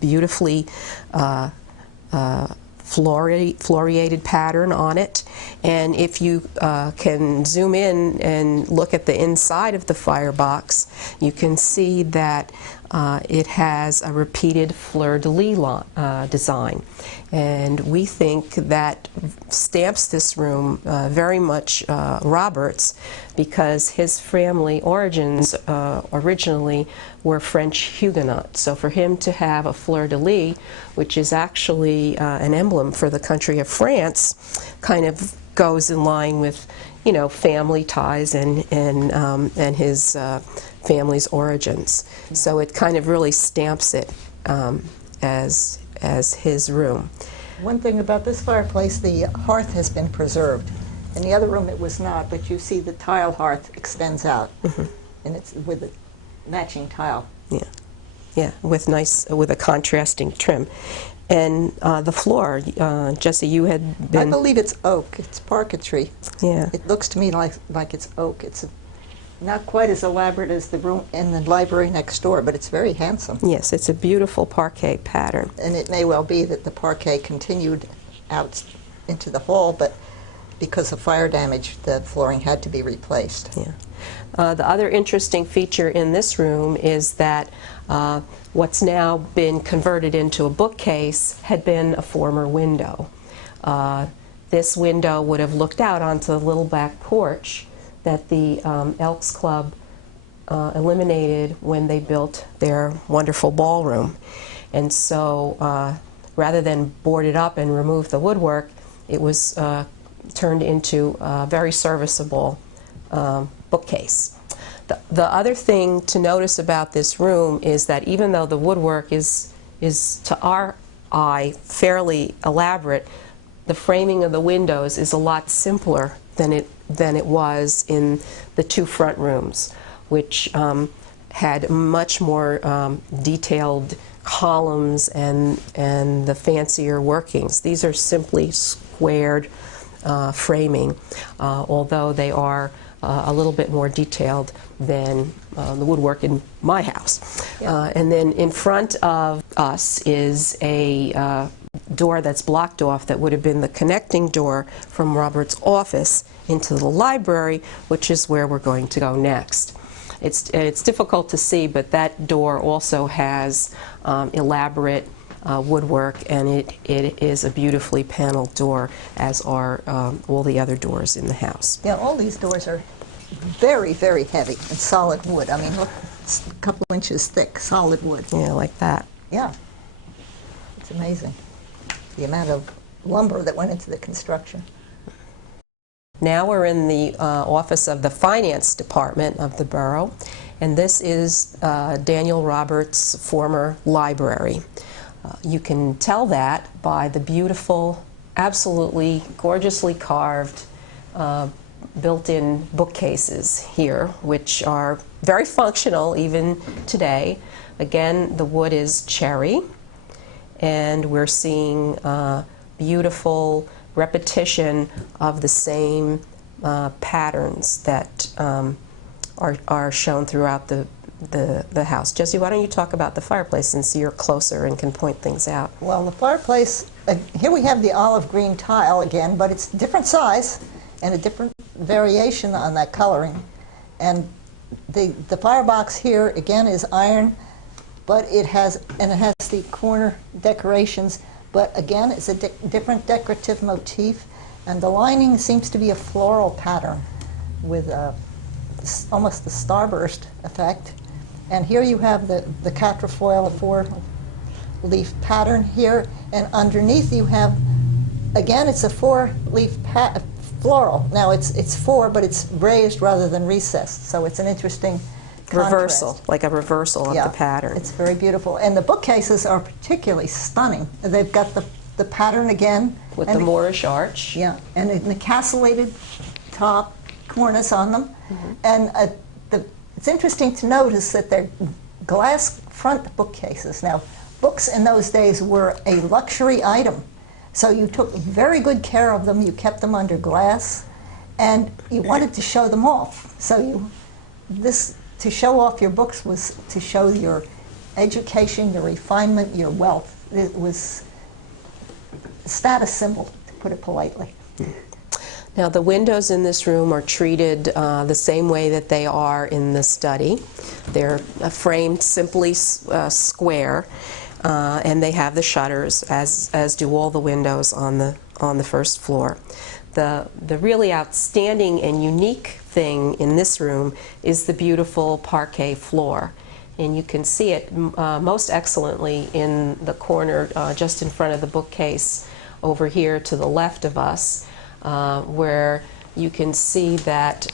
beautifully floriated pattern on it, and if you can zoom in and look at the inside of the firebox, you can see that it has a repeated fleur-de-lis design, and we think that stamps this room very much Robert's, because his family origins originally were French Huguenot. So for him to have a fleur-de-lis, which is actually an emblem for the country of France, kind of goes in line with, you know, family ties and his family's origins. So it kind of really stamps it as his room. One thing about this fireplace, the hearth has been preserved. In the other room it was not, but you see the tile hearth extends out, and it's with a matching tile. Yeah, with a contrasting trim. And the floor, Jesse, you had been... I believe it's oak. It's parquetry. Yeah. It looks to me like it's oak. It's not quite as elaborate as the room in the library next door, but it's very handsome. Yes, it's a beautiful parquet pattern. And it may well be that the parquet continued out into the hall, but because of fire damage, the flooring had to be replaced. Yeah. The other interesting feature in this room is that what's now been converted into a bookcase had been a former window. This window would have looked out onto the little back porch that the Elks Club eliminated when they built their wonderful ballroom. And so rather than board it up and remove the woodwork, it was turned into a very serviceable bookcase. The other thing to notice about this room is that even though the woodwork is to our eye fairly elaborate, the framing of the windows is a lot simpler than it was in the two front rooms, which had much more detailed columns and the fancier workings. These are simply squared framing, although they are a little bit more detailed than the woodwork in my house. Yeah. And then in front of us is a door that's blocked off that would have been the connecting door from Robert's office into the library, which is where we're going to go next. It's difficult to see, but that door also has elaborate woodwork, and it is a beautifully paneled door, as are all the other doors in the house. Yeah, all these doors are very, very heavy and solid wood. I mean, look, it's a couple inches thick, solid wood. Yeah, like that. Yeah, it's amazing, the amount of lumber that went into the construction. Now we're in the office of the finance department of the borough, and this is Daniel Roberts' former library. You can tell that by the beautiful, absolutely gorgeously carved built-in bookcases here, which are very functional even today. Again, the wood is cherry, and we're seeing beautiful repetition of the same patterns that are shown throughout the house. Jesse, why don't you talk about the fireplace since you're closer and can point things out? Well, the fireplace, here we have the olive green tile again, but it's different size and a different variation on that coloring. And the firebox here again is iron, but it has the corner decorations. But again, it's a different decorative motif, and the lining seems to be a floral pattern with almost the starburst effect. And here you have the quatrefoil, a four-leaf pattern here, and underneath you have, again, it's a four-leaf floral. Now it's four, but it's raised rather than recessed, so it's an interesting Reversal, contrast. like a reversal of the pattern. It's very beautiful. And the bookcases are particularly stunning. They've got the pattern again. With the Moorish arch. Yeah, and an castellated top cornice on them. Mm-hmm. And it's interesting to notice that they're glass front bookcases. Now, books in those days were a luxury item. So you took very good care of them. You kept them under glass. And you wanted to show them off. So to show off your books was to show your education, your refinement, your wealth. It was a status symbol, to put it politely. Now, the windows in this room are treated the same way that they are in the study. They're framed simply square, and they have the shutters, as do all the windows on the first floor. The really outstanding and unique thing in this room is the beautiful parquet floor. And you can see it most excellently in the corner just in front of the bookcase over here to the left of us, where you can see that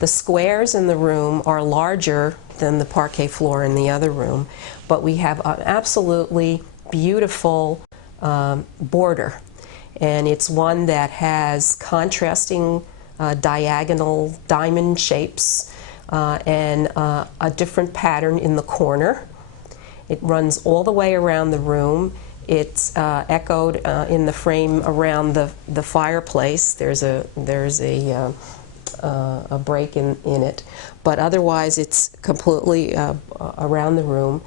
the squares in the room are larger than the parquet floor in the other room, but we have an absolutely beautiful border. And it's one that has contrasting diagonal diamond shapes and a different pattern in the corner. It runs all the way around the room. It's echoed in the frame around the fireplace. There's a break in it, but otherwise it's completely around the room.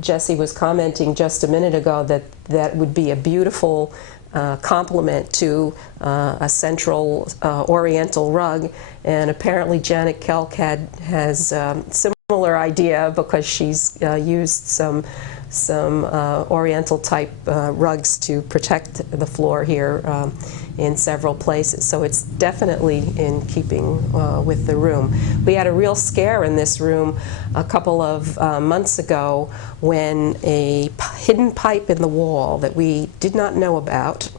Jesse was commenting just a minute ago that would be a beautiful complement to a central oriental rug, and apparently Janet Kelk has similar idea because she's used some oriental type rugs to protect the floor here in several places. So it's definitely in keeping with the room. We had a real scare in this room a couple of months ago when a hidden pipe in the wall that we did not know about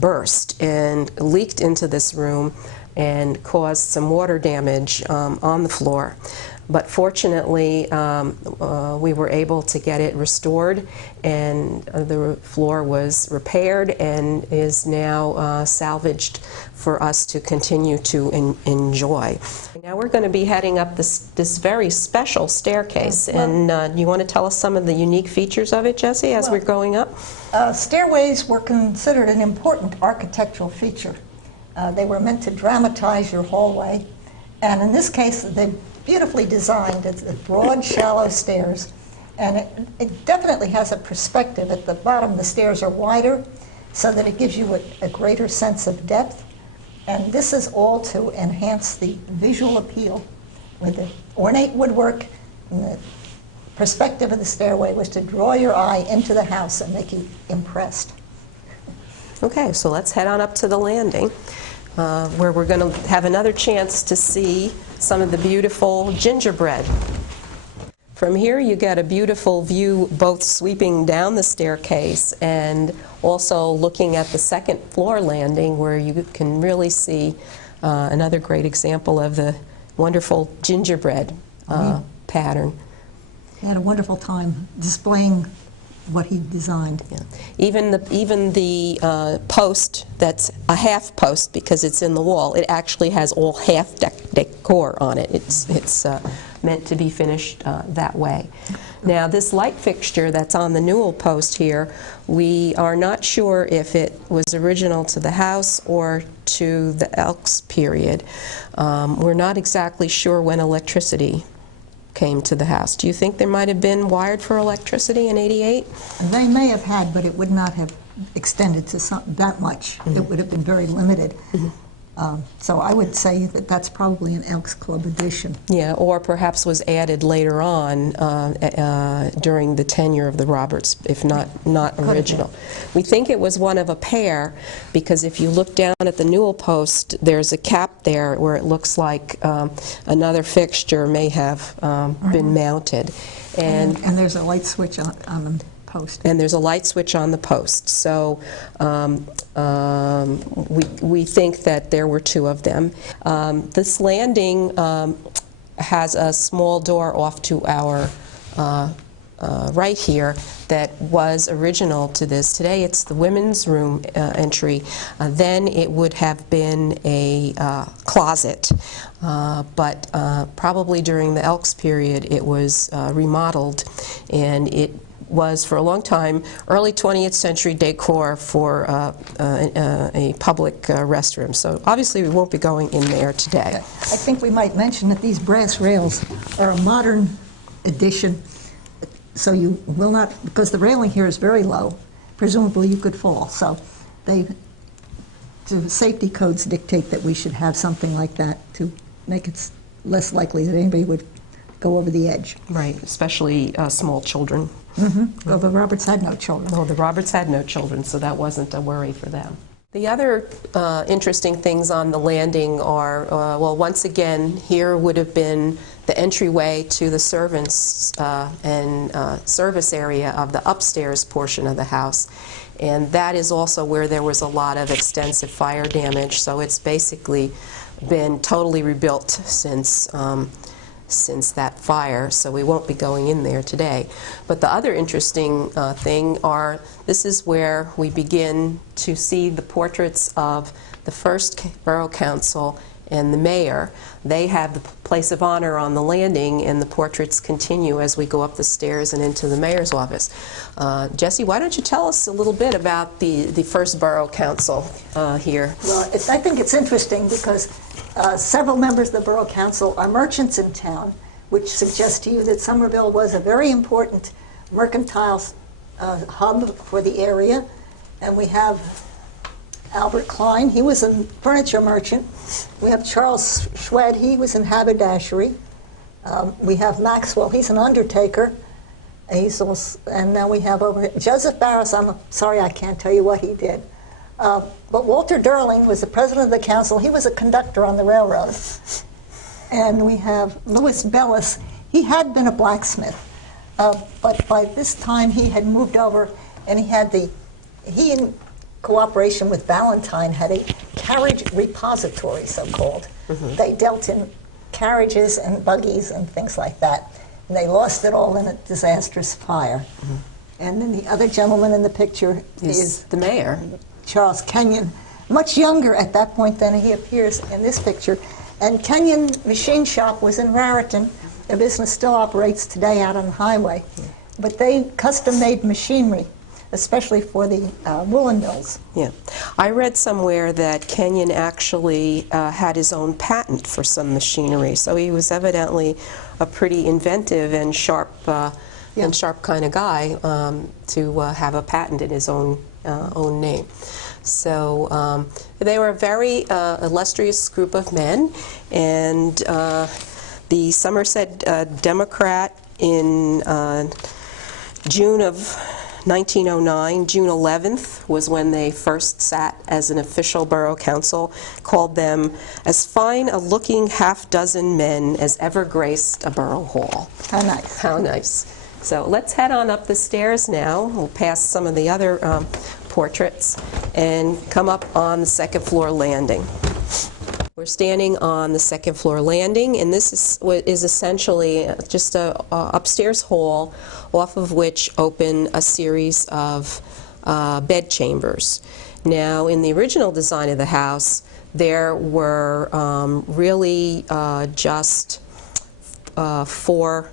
burst and leaked into this room and caused some water damage on the floor. But fortunately, we were able to get it restored, and the floor was repaired and is now salvaged for us to continue to enjoy. Now we're going to be heading up this very special staircase, and you want to tell us some of the unique features of it, Jessie, as we're going up? Stairways were considered an important architectural feature. They were meant to dramatize your hallway, and in this case, they beautifully designed. It's broad, shallow stairs, and it definitely has a perspective. At the bottom, the stairs are wider, so that it gives you a greater sense of depth. And this is all to enhance the visual appeal. With the ornate woodwork and the perspective of the stairway was to draw your eye into the house and make you impressed. Okay, so let's head on up to the landing, where we're going to have another chance to see some of the beautiful gingerbread. From here you get a beautiful view both sweeping down the staircase and also looking at the second floor landing, where you can really see another great example of the wonderful gingerbread pattern. He had a wonderful time displaying what he designed. Yeah. Even the post that's a half post, because it's in the wall, it actually has all half decor on it. It's meant to be finished that way. Now this light fixture that's on the newel post here, we are not sure if it was original to the house or to the Elks period. We're not exactly sure when electricity came to the house. Do you think there might have been wired for electricity in '88? They may have had, but it would not have extended to that much. It would have been very limited. So I would say that that's probably an Elks Club addition. Yeah, or perhaps was added later on during the tenure of the Roberts, if not original. We think it was one of a pair, because if you look down at the newel post, there's a cap there where it looks like another fixture may have been mounted. And there's a light switch on the post. And there's a light switch on the post. So we think that there were two of them. This landing has a small door off to our right here that was original to this. Today it's the women's room entry. Then it would have been a closet, but probably during the Elks period it was remodeled, and it was for a long time early 20th century decor for a public restroom. So obviously we won't be going in there today. I think we might mention that these brass rails are a modern addition, so you will not, because the railing here is very low, presumably you could fall. So the safety codes dictate that we should have something like that to make it less likely that anybody would go over the edge. Right, especially small children. Well, the Roberts had no children. No, the Roberts had no children, so that wasn't a worry for them. The other interesting things on the landing are, well, once again, here would have been the entryway to the servants and service area of the upstairs portion of the house. And that is also where there was a lot of extensive fire damage, so it's basically been totally rebuilt since that fire, so we won't be going in there today. But the other interesting thing are, this is where we begin to see the portraits of the first Borough Council and the mayor. They have the place of honor on the landing, and the portraits continue as we go up the stairs and into the mayor's office. Jessie, why don't you tell us a little bit about the first Borough Council here? Well, I think it's interesting because several members of the Borough Council are merchants in town, which suggests to you that Somerville was a very important mercantile hub for the area. And we have Albert Klein. He was a furniture merchant. We have Charles Schwed. He was in haberdashery. We have Maxwell. He's an undertaker. And now we have over here Joseph Barris. I'm sorry, I can't tell you what he did. But Walter Durling was the president of the council. He was a conductor on the railroad. And we have Louis Bellis. He had been a blacksmith, but by this time he had moved over, and he in cooperation with Valentine had a carriage repository, so-called. They dealt in carriages and buggies and things like that. And they lost it all in a disastrous fire. And then the other gentleman in the picture is the mayor, Charles Kenyon, much younger at that point than he appears in this picture. And Kenyon Machine Shop was in Raritan. Their business still operates today out on the highway. But they custom-made machinery, especially for the woolen mills. Yeah. I read somewhere that Kenyon actually had his own patent for some machinery, so he was evidently a pretty inventive and sharp kind of guy to have a patent in his own name. So they were a very illustrious group of men, and the Somerset Democrat in June of 1909, June 11th, was when they first sat as an official borough council, called them as fine a looking half-dozen men as ever graced a borough hall. How nice. How nice. So let's head on up the stairs now. We'll pass some of the other portraits and come up on the second floor landing. We're standing on the second floor landing, and this is essentially just a upstairs hall off of which open a series of bed chambers. Now, in the original design of the house, there were really just 4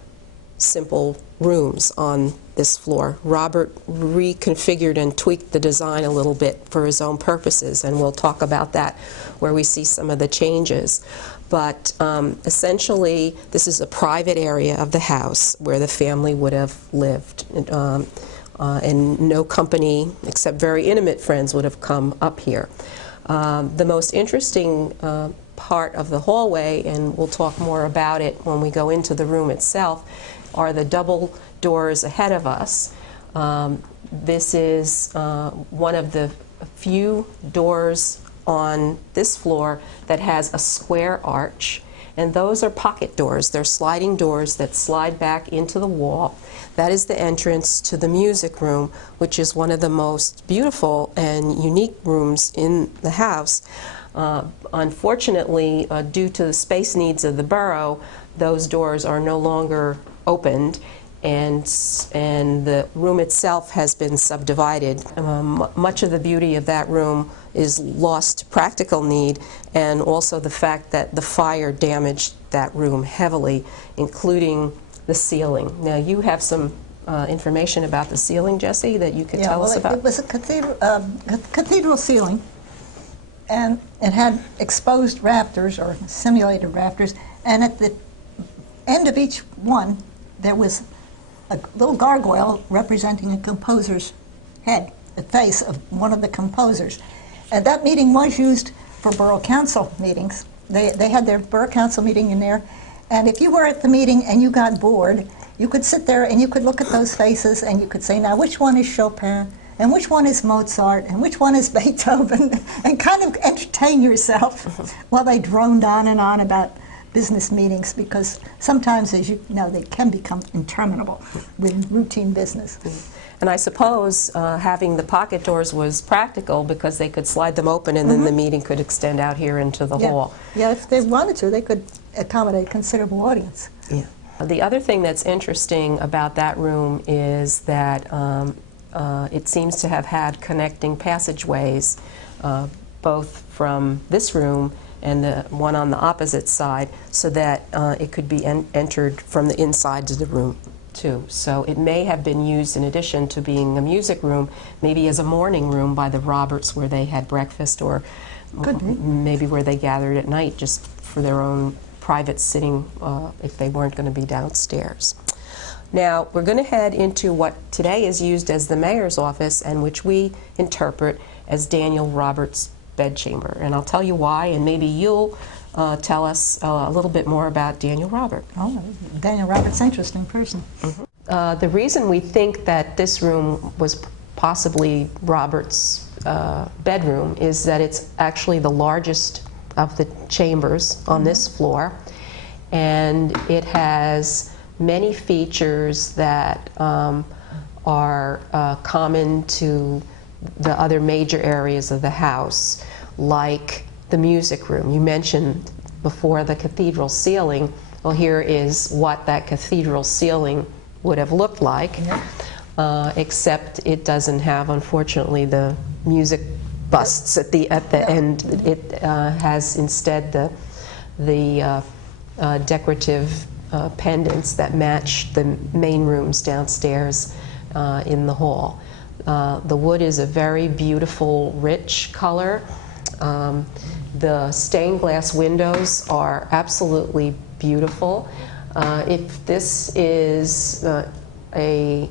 simple rooms on this floor. Robert reconfigured and tweaked the design a little bit for his own purposes, and we'll talk about that where we see some of the changes. But essentially, this is a private area of the house where the family would have lived, and no company except very intimate friends would have come up here. The most interesting part of the hallway, and we'll talk more about it when we go into the room itself, are the double doors ahead of us. This is one of the few doors on this floor that has a square arch, and those are pocket doors. They're sliding doors that slide back into the wall. That is the entrance to the music room, which is one of the most beautiful and unique rooms in the house. Unfortunately, due to the space needs of the borough, those doors are no longer opened, and the room itself has been subdivided. Much of the beauty of that room is lost to practical need, and also the fact that the fire damaged that room heavily, including the ceiling. Now, you have some information about the ceiling, Jesse, that you could tell us about? It was a cathedral ceiling, and it had exposed rafters, or simulated rafters, and at the end of each one, there was a little gargoyle representing a composer's head, the face of one of the composers. And that meeting was used for borough council meetings. They had their borough council meeting in there, and if you were at the meeting and you got bored, you could sit there and you could look at those faces and you could say, now which one is Chopin, and which one is Mozart, and which one is Beethoven, and kind of entertain yourself while they droned on and on about business meetings, because sometimes, as you know, they can become interminable with routine business. And I suppose having the pocket doors was practical because they could slide them open, and then the meeting could extend out here into the hall. Yeah, if they wanted to, they could accommodate a considerable audience. Yeah. The other thing that's interesting about that room is that it seems to have had connecting passageways, both from this room and the one on the opposite side, so that it could be entered from the inside of the room too. So it may have been used, in addition to being a music room, maybe as a morning room by the Roberts, where they had breakfast, or maybe where they gathered at night just for their own private sitting if they weren't going to be downstairs. Now, we're going to head into what today is used as the mayor's office and which we interpret as Daniel Roberts' bedchamber. And I'll tell you why, and maybe you'll tell us a little bit more about Daniel Robert. Oh, Daniel Roberts, interesting person. The reason we think that this room was possibly Robert's bedroom is that it's actually the largest of the chambers on this floor, and it has many features that are common to the other major areas of the house, like the music room. You mentioned before the cathedral ceiling. Well, here is what that cathedral ceiling would have looked like, except it doesn't have, unfortunately, the music busts at the end. It has instead the decorative pendants that match the main rooms downstairs in the hall. The wood is a very beautiful, rich color. The stained glass windows are absolutely beautiful. If this is a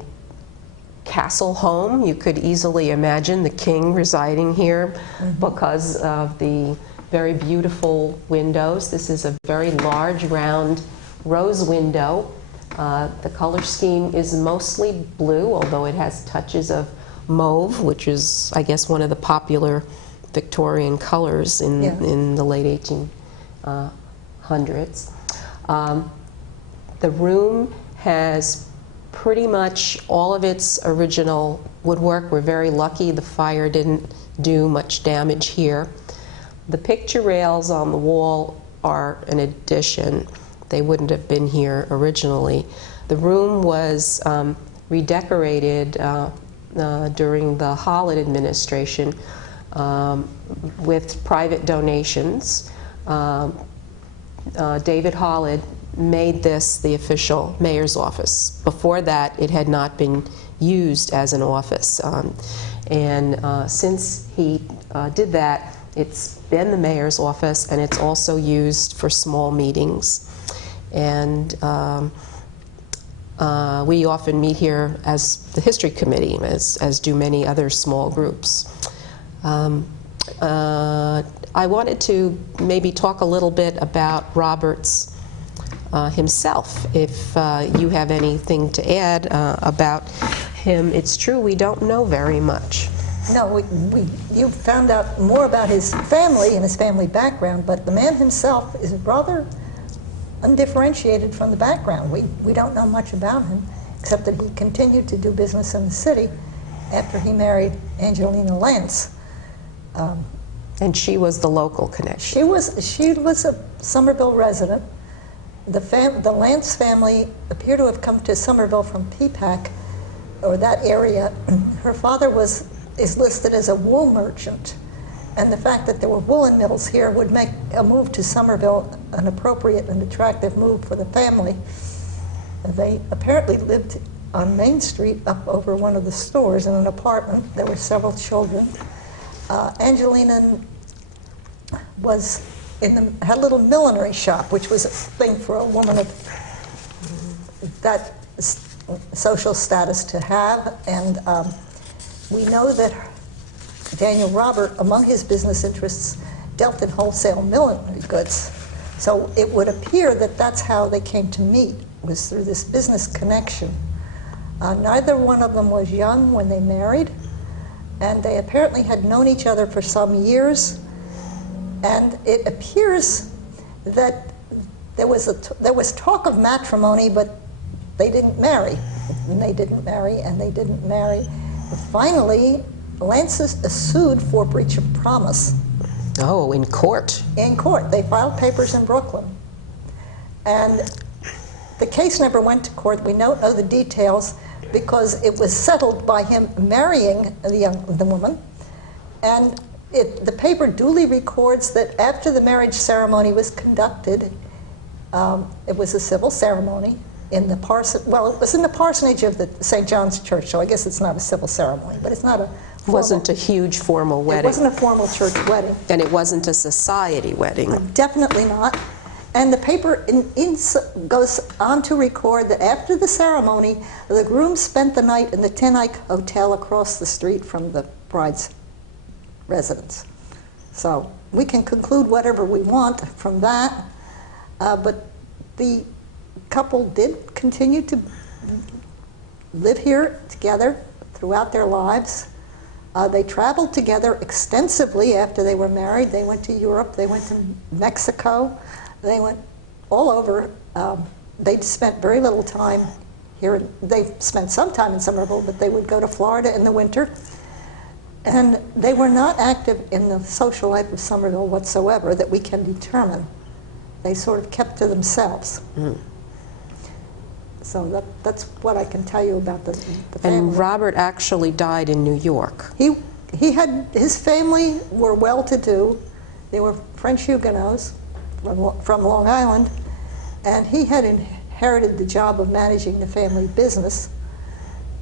castle home, you could easily imagine the king residing here because of the very beautiful windows. This is a very large, round rose window. The color scheme is mostly blue, although it has touches of mauve, which is, I guess, one of the popular Victorian colors in the late 1800s. The room has pretty much all of its original woodwork. We're very lucky the fire didn't do much damage here. The picture rails on the wall are an addition. They wouldn't have been here originally. The room was redecorated during the Holland administration with private donations. David Holland made this the official mayor's office. Before that, it had not been used as an office. Since he did that, it's been the mayor's office, and it's also used for small meetings. And we often meet here as the history committee, as do many other small groups. I wanted to maybe talk a little bit about Roberts himself, if you have anything to add about him. It's true, we don't know very much. No, you found out more about his family and his family background, but the man himself is rather undifferentiated from the background. We don't know much about him, except that he continued to do business in the city after he married Angelina Lance. And she was the local connection. She was a Somerville resident. The Lance family appear to have come to Somerville from Peapack, or that area. Her father is listed as a wool merchant, and the fact that there were woolen mills here would make a move to Somerville an appropriate and attractive move for the family. They apparently lived on Main Street up over one of the stores in an apartment. There were several children. Angelina had a little millinery shop, which was a thing for a woman of that social status to have. And we know that Daniel Robert, among his business interests, dealt in wholesale millinery goods. So it would appear that that's how they came to meet, was through this business connection. Neither one of them was young when they married, and they apparently had known each other for some years. And it appears that there was talk of matrimony, but they didn't marry. And they didn't marry, and they didn't marry. Finally, Lance sued for breach of promise. Oh, in court? In court. They filed papers in Brooklyn. And the case never went to court. We don't know the details because it was settled by him marrying the woman. And the paper duly records that after the marriage ceremony was conducted, it was a civil ceremony in the it was in the parsonage of the St. John's Church, so I guess it's not a civil ceremony, but it's not a It wasn't a huge formal wedding. It wasn't a formal church wedding. And it wasn't a society wedding. Definitely not. And the paper goes on to record that after the ceremony, the groom spent the night in the Tin Ike Hotel across the street from the bride's residence. So we can conclude whatever we want from that, but the couple did continue to live here together throughout their lives. They traveled together extensively after they were married. They went to Europe, they went to Mexico, they went all over. They spent very little time here. They spent some time in Somerville, but they would go to Florida in the winter. And they were not active in the social life of Somerville whatsoever that we can determine. They sort of kept to themselves. Mm. So that's what I can tell you about the family. And Robert actually died in New York. He had, his family were well-to-do. They were French Huguenots from Long Island, and he had inherited the job of managing the family business.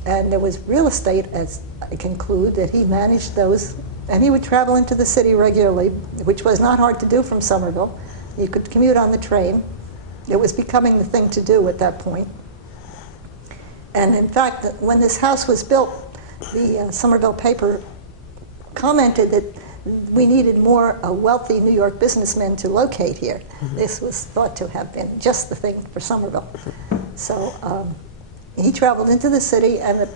And there was real estate, as I conclude, that he managed those, and he would travel into the city regularly, which was not hard to do from Somerville. You could commute on the train. It was becoming the thing to do at that point. And in fact, when this house was built, the Somerville paper commented that we needed more wealthy New York businessmen to locate here. Mm-hmm. This was thought to have been just the thing for Somerville. So he traveled into the city, and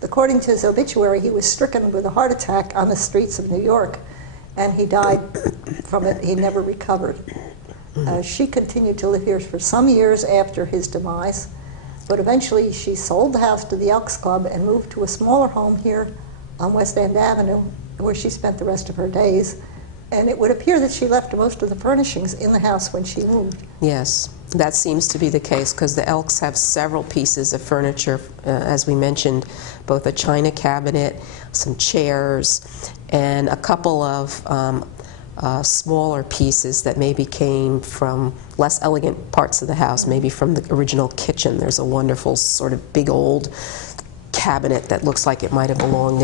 according to his obituary, he was stricken with a heart attack on the streets of New York, and he died from it. He never recovered. She continued to live here for some years after his demise, but eventually she sold the house to the Elks Club and moved to a smaller home here on West End Avenue, where she spent the rest of her days. And it would appear that she left most of the furnishings in the house when she moved. Yes, that seems to be the case, because the Elks have several pieces of furniture, as we mentioned, both a china cabinet, some chairs, and a couple of smaller pieces that maybe came from less elegant parts of the house, maybe from the original kitchen. There's a wonderful sort of big old cabinet that looks like it might have belonged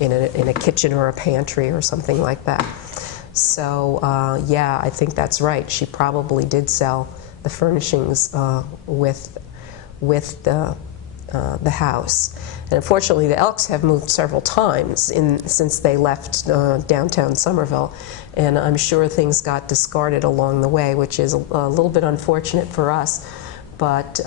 in a kitchen or a pantry or something like that. So yeah, I think that's right. She probably did sell the furnishings with the house. And unfortunately, the Elks have moved several times since they left downtown Somerville, and I'm sure things got discarded along the way, which is a little bit unfortunate for us. But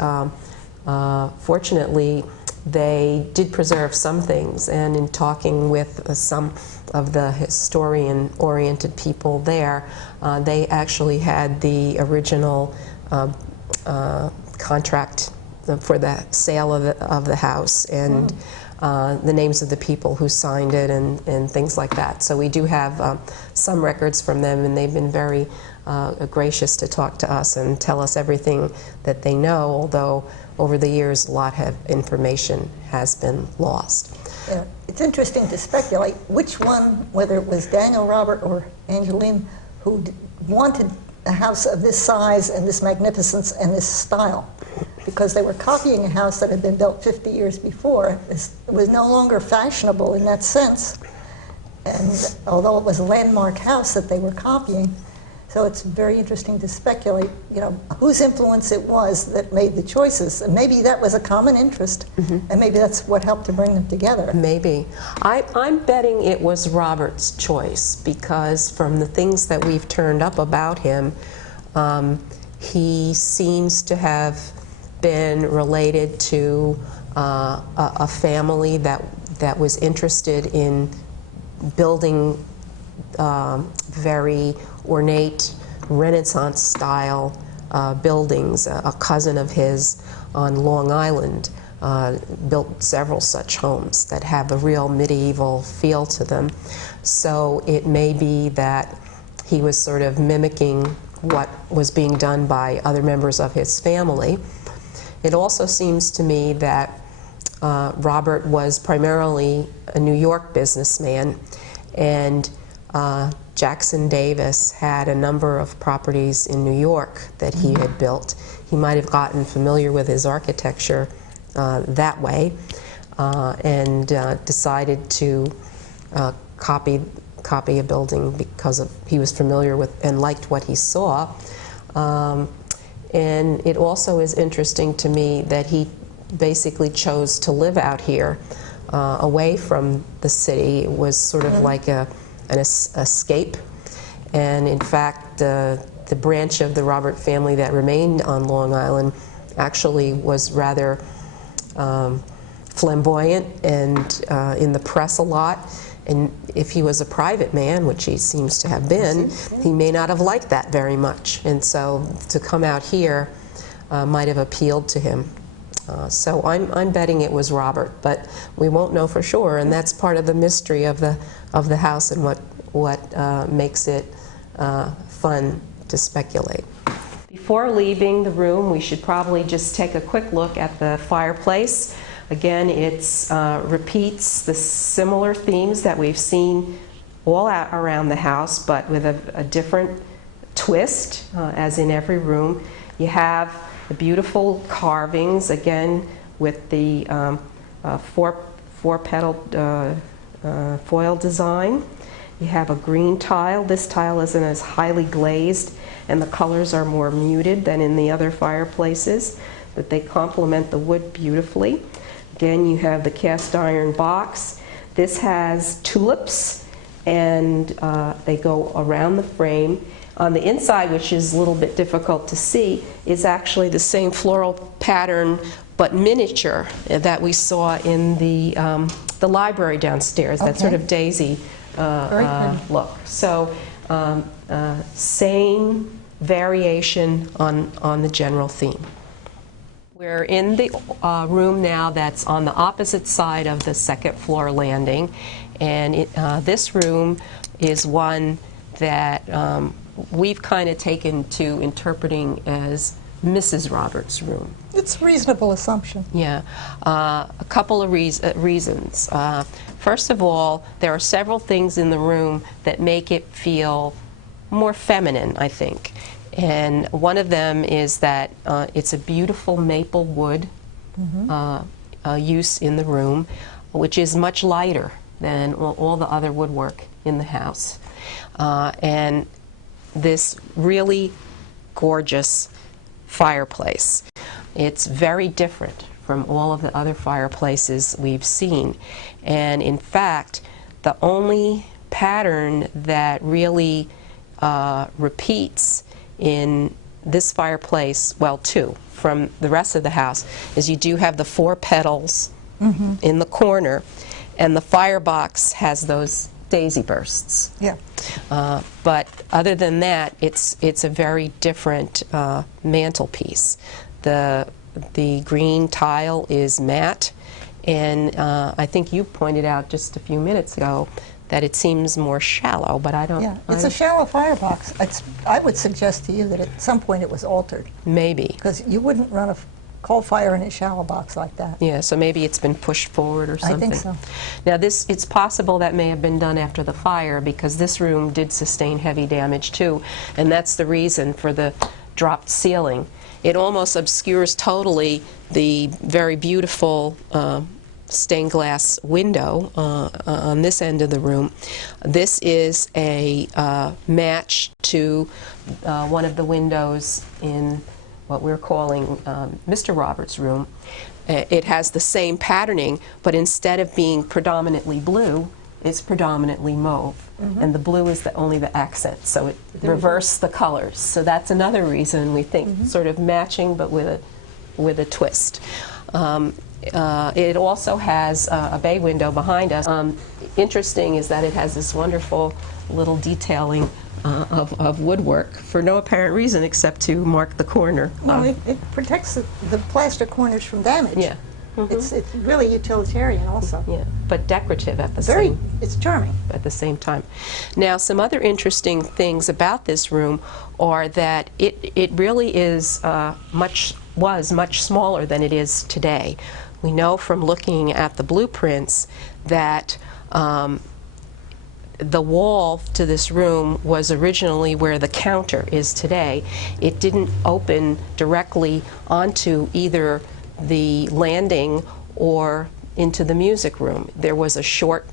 fortunately, they did preserve some things, and in talking with some of the historian-oriented people there, they actually had the original contract for the sale of the house, and the names of the people who signed it, and things like that. So we do have some records from them, and they've been very gracious to talk to us and tell us everything that they know, although over the years a lot of information has been lost. Yeah, it's interesting to speculate which one, whether it was Daniel Robert or Angeline, who wanted a house of this size and this magnificence and this style, because they were copying a house that had been built 50 years before. It was no longer fashionable in that sense, and although it was a landmark house that they were copying. So it's very interesting to speculate, you know, whose influence it was that made the choices. And maybe that was a common interest, and maybe that's what helped to bring them together. Maybe. I'm betting it was Robert's choice, because from the things that we've turned up about him, he seems to have been related to a family that was interested in building very ornate Renaissance-style buildings. A cousin of his on Long Island built several such homes that have a real medieval feel to them. So it may be that he was sort of mimicking what was being done by other members of his family. It also seems to me that Robert was primarily a New York businessman, and Jackson Davis had a number of properties in New York that he had built. He might have gotten familiar with his architecture that way, and decided to copy a building because he was familiar with and liked what he saw. And it also is interesting to me that he basically chose to live out here, away from the city. It was sort of like an escape. And in fact, the branch of the Robert family that remained on Long Island actually was rather flamboyant and in the press a lot. And if he was a private man, which he seems to have been, he may not have liked that very much. And so to come out here might have appealed to him. So I'm betting it was Robert, but we won't know for sure, and that's part of the mystery of the house and what makes it fun to speculate. Before leaving the room, we should probably just take a quick look at the fireplace. Again, it repeats the similar themes that we've seen all around the house, but with a different twist, as in every room. You have the beautiful carvings, again, with the four-petaled foil design. You have a green tile. This tile isn't as highly glazed, and the colors are more muted than in the other fireplaces, but they complement the wood beautifully. Again, you have the cast iron box. This has tulips, and they go around the frame. On the inside, which is a little bit difficult to see, is actually the same floral pattern but miniature that we saw in the library downstairs, that sort of daisy look. So same variation on the general theme. We're in the room now that's on the opposite side of the second floor landing, and this room is one that we've kind of taken to interpreting as Mrs. Roberts' room. It's a reasonable assumption. Yeah, a couple of reasons. First of all, there are several things in the room that make it feel more feminine, I think. And one of them is that it's a beautiful maple wood use in the room, which is much lighter than all the other woodwork in the house. And this really gorgeous fireplace. It's very different from all of the other fireplaces we've seen. And in fact, the only pattern that really repeats in this fireplace, well, two, from the rest of the house, is you do have the four petals in the corner, and the firebox has those daisy bursts. Yeah. But other than that, it's a very different mantelpiece. The green tile is matte, and I think you pointed out just a few minutes ago that it seems more shallow, but I don't... Yeah, it's a shallow firebox. I would suggest to you that at some point it was altered. Maybe. Because you wouldn't run a coal fire in a shallow box like that. Yeah, so maybe it's been pushed forward or something. I think so. Now it's possible that may have been done after the fire, because this room did sustain heavy damage too, and that's the reason for the dropped ceiling. It almost obscures totally the very beautiful stained glass window on this end of the room. This is a match to one of the windows in what we're calling Mr. Roberts' room. It has the same patterning, but instead of being predominantly blue, it's predominantly mauve. And the blue is only the accent, so it reversed the colors. So that's another reason we think sort of matching, but with a twist. It also has a bay window behind us. Interesting is that it has this wonderful little detailing of woodwork for no apparent reason except to mark the corner. No, it protects the plaster corners from damage. Yeah. It's really utilitarian also. Yeah, but decorative at the It's charming. at the same time. Now, some other interesting things about this room are that it really is was much smaller than it is today. We know from looking at the blueprints that the wall to this room was originally where the counter is today. It didn't open directly onto either the landing or into the music room. There was a short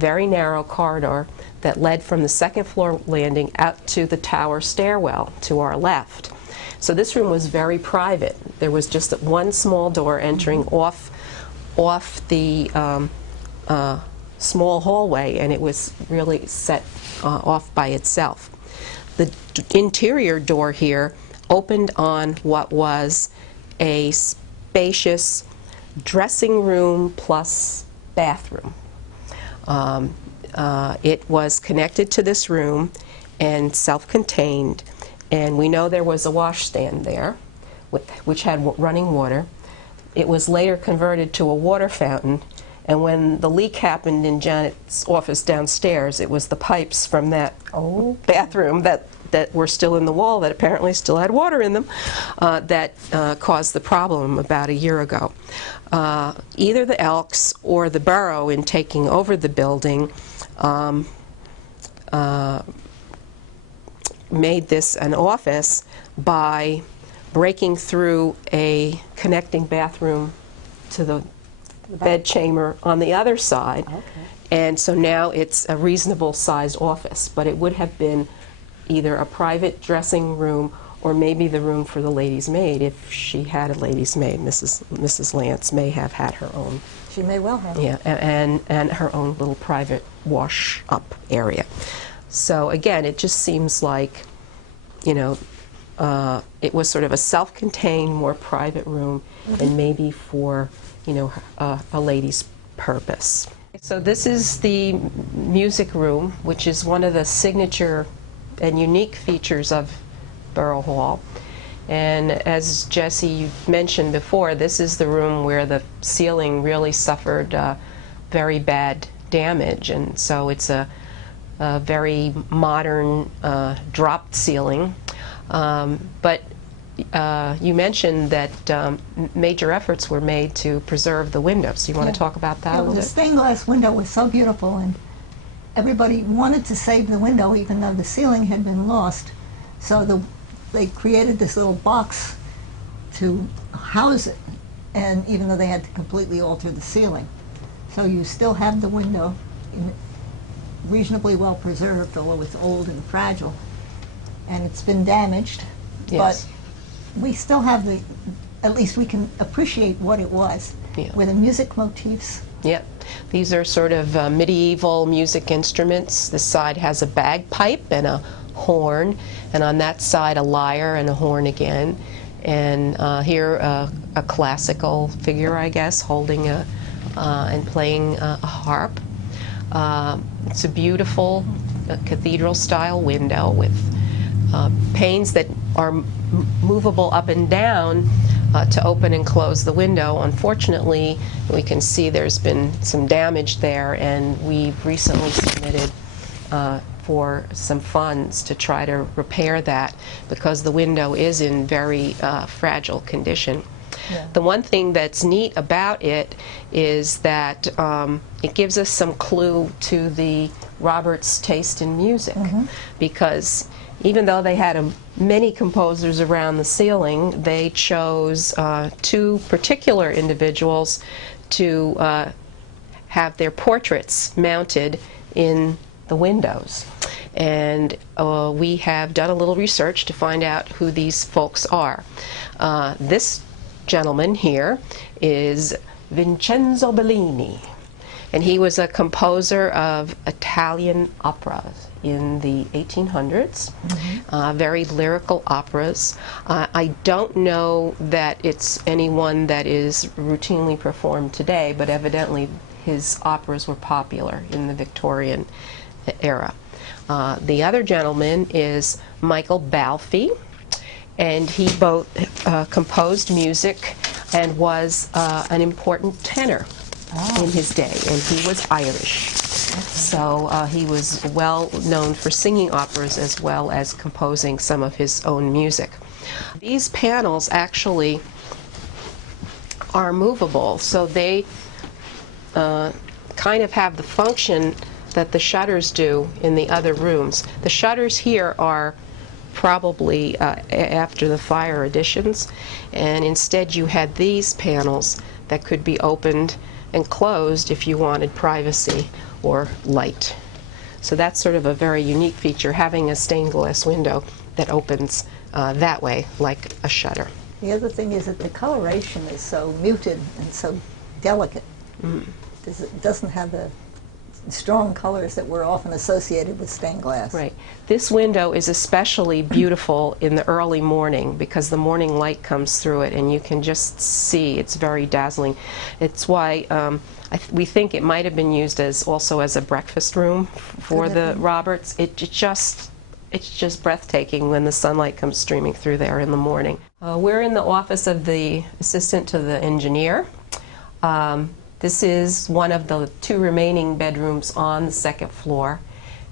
very narrow corridor that led from the second floor landing out to the tower stairwell to our left. So this room was very private. There was just one small door entering off the small hallway, and it was really set off by itself. The interior door here opened on what was a spacious dressing room plus bathroom. It was connected to this room and self-contained, and we know there was a washstand there which had running water. It was later converted to a water fountain, and when the leak happened in Janet's office downstairs, it was the pipes from that bathroom that were still in the wall that apparently still had water in them that caused the problem about a year ago. Either the Elks or the borough, in taking over the building, made this an office by breaking through a connecting bathroom to the bed chamber on the other side. Okay. And so now it's a reasonable sized office, but it would have been either a private dressing room or maybe the room for the lady's maid, if she had a lady's maid. Mrs. Lance may have had her own. She may well have. Yeah, and her own little private wash-up area. So again, it just seems like, you know, it was sort of a self-contained, more private room, and maybe for, you know, a lady's purpose. So this is the music room, which is one of the signature and unique features of Borough Hall. And as Jesse, you mentioned before, this is the room where the ceiling really suffered very bad damage, and so it's a very modern dropped ceiling. But you mentioned that major efforts were made to preserve the windows. You want to talk about that a little The bit? stained glass window was so beautiful, and everybody wanted to save the window even though the ceiling had been lost. So they created this little box to house it, and even though they had to completely alter the ceiling. So you still have the window reasonably well preserved, although it's old and fragile, and it's been damaged. Yes. But we still have at least we can appreciate what it was, Yeah. with the music motifs. Yep. These are sort of medieval music instruments. This side has a bagpipe and a horn, and on that side a lyre and a horn again. And here a classical figure, I guess, holding and playing a harp. It's a beautiful cathedral-style window with panes that are movable up and down to open and close the window. Unfortunately, we can see there's been some damage there, and we've recently submitted for some funds to try to repair that because the window is in very fragile condition. Yeah. The one thing that's neat about it is that it gives us some clue to the Roberts' taste in music, because even though they had many composers around the ceiling, they chose two particular individuals to have their portraits mounted in the windows. And we have done a little research to find out who these folks are. This gentleman here is Vincenzo Bellini, and he was a composer of Italian operas in the 1800s, very lyrical operas. I don't know that it's anyone that is routinely performed today, but evidently his operas were popular in the Victorian era. The other gentleman is Michael Balfe, and he both composed music and was an important tenor in his day, and he was Irish. So he was well known for singing operas as well as composing some of his own music. These panels actually are movable, so they kind of have the function that the shutters do in the other rooms. The shutters here are probably after the fire additions, and instead you had these panels that could be opened and closed if you wanted privacy or light. So that's sort of a very unique feature, having a stained glass window that opens that way, like a shutter. The other thing is that the coloration is so muted and so delicate. It doesn't have the strong colors that were often associated with stained glass. Right. This window is especially beautiful in the early morning because the morning light comes through it and you can just see it's very dazzling. It's why we think it might have been used as also as a breakfast room for the Roberts. It's just breathtaking when the sunlight comes streaming through there in the morning. We're in the office of the assistant to the engineer. This is one of the 2 remaining bedrooms on the 2nd floor,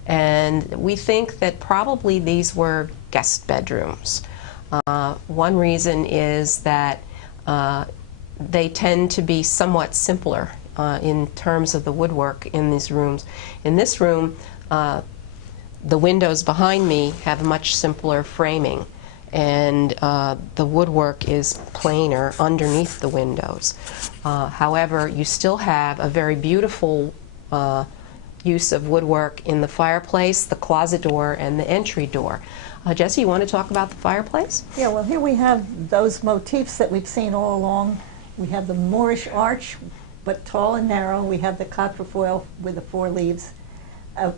and we think that probably these were guest bedrooms. One reason is that they tend to be somewhat simpler in terms of the woodwork in these rooms. In this room, the windows behind me have much simpler framing, and the woodwork is plainer underneath the windows. However, you still have a very beautiful use of woodwork in the fireplace, the closet door, and the entry door. Jesse, you want to talk about the fireplace? Yeah, well, here we have those motifs that we've seen all along. We have the Moorish arch, but tall and narrow. We have the quatrefoil with the 4 leaves.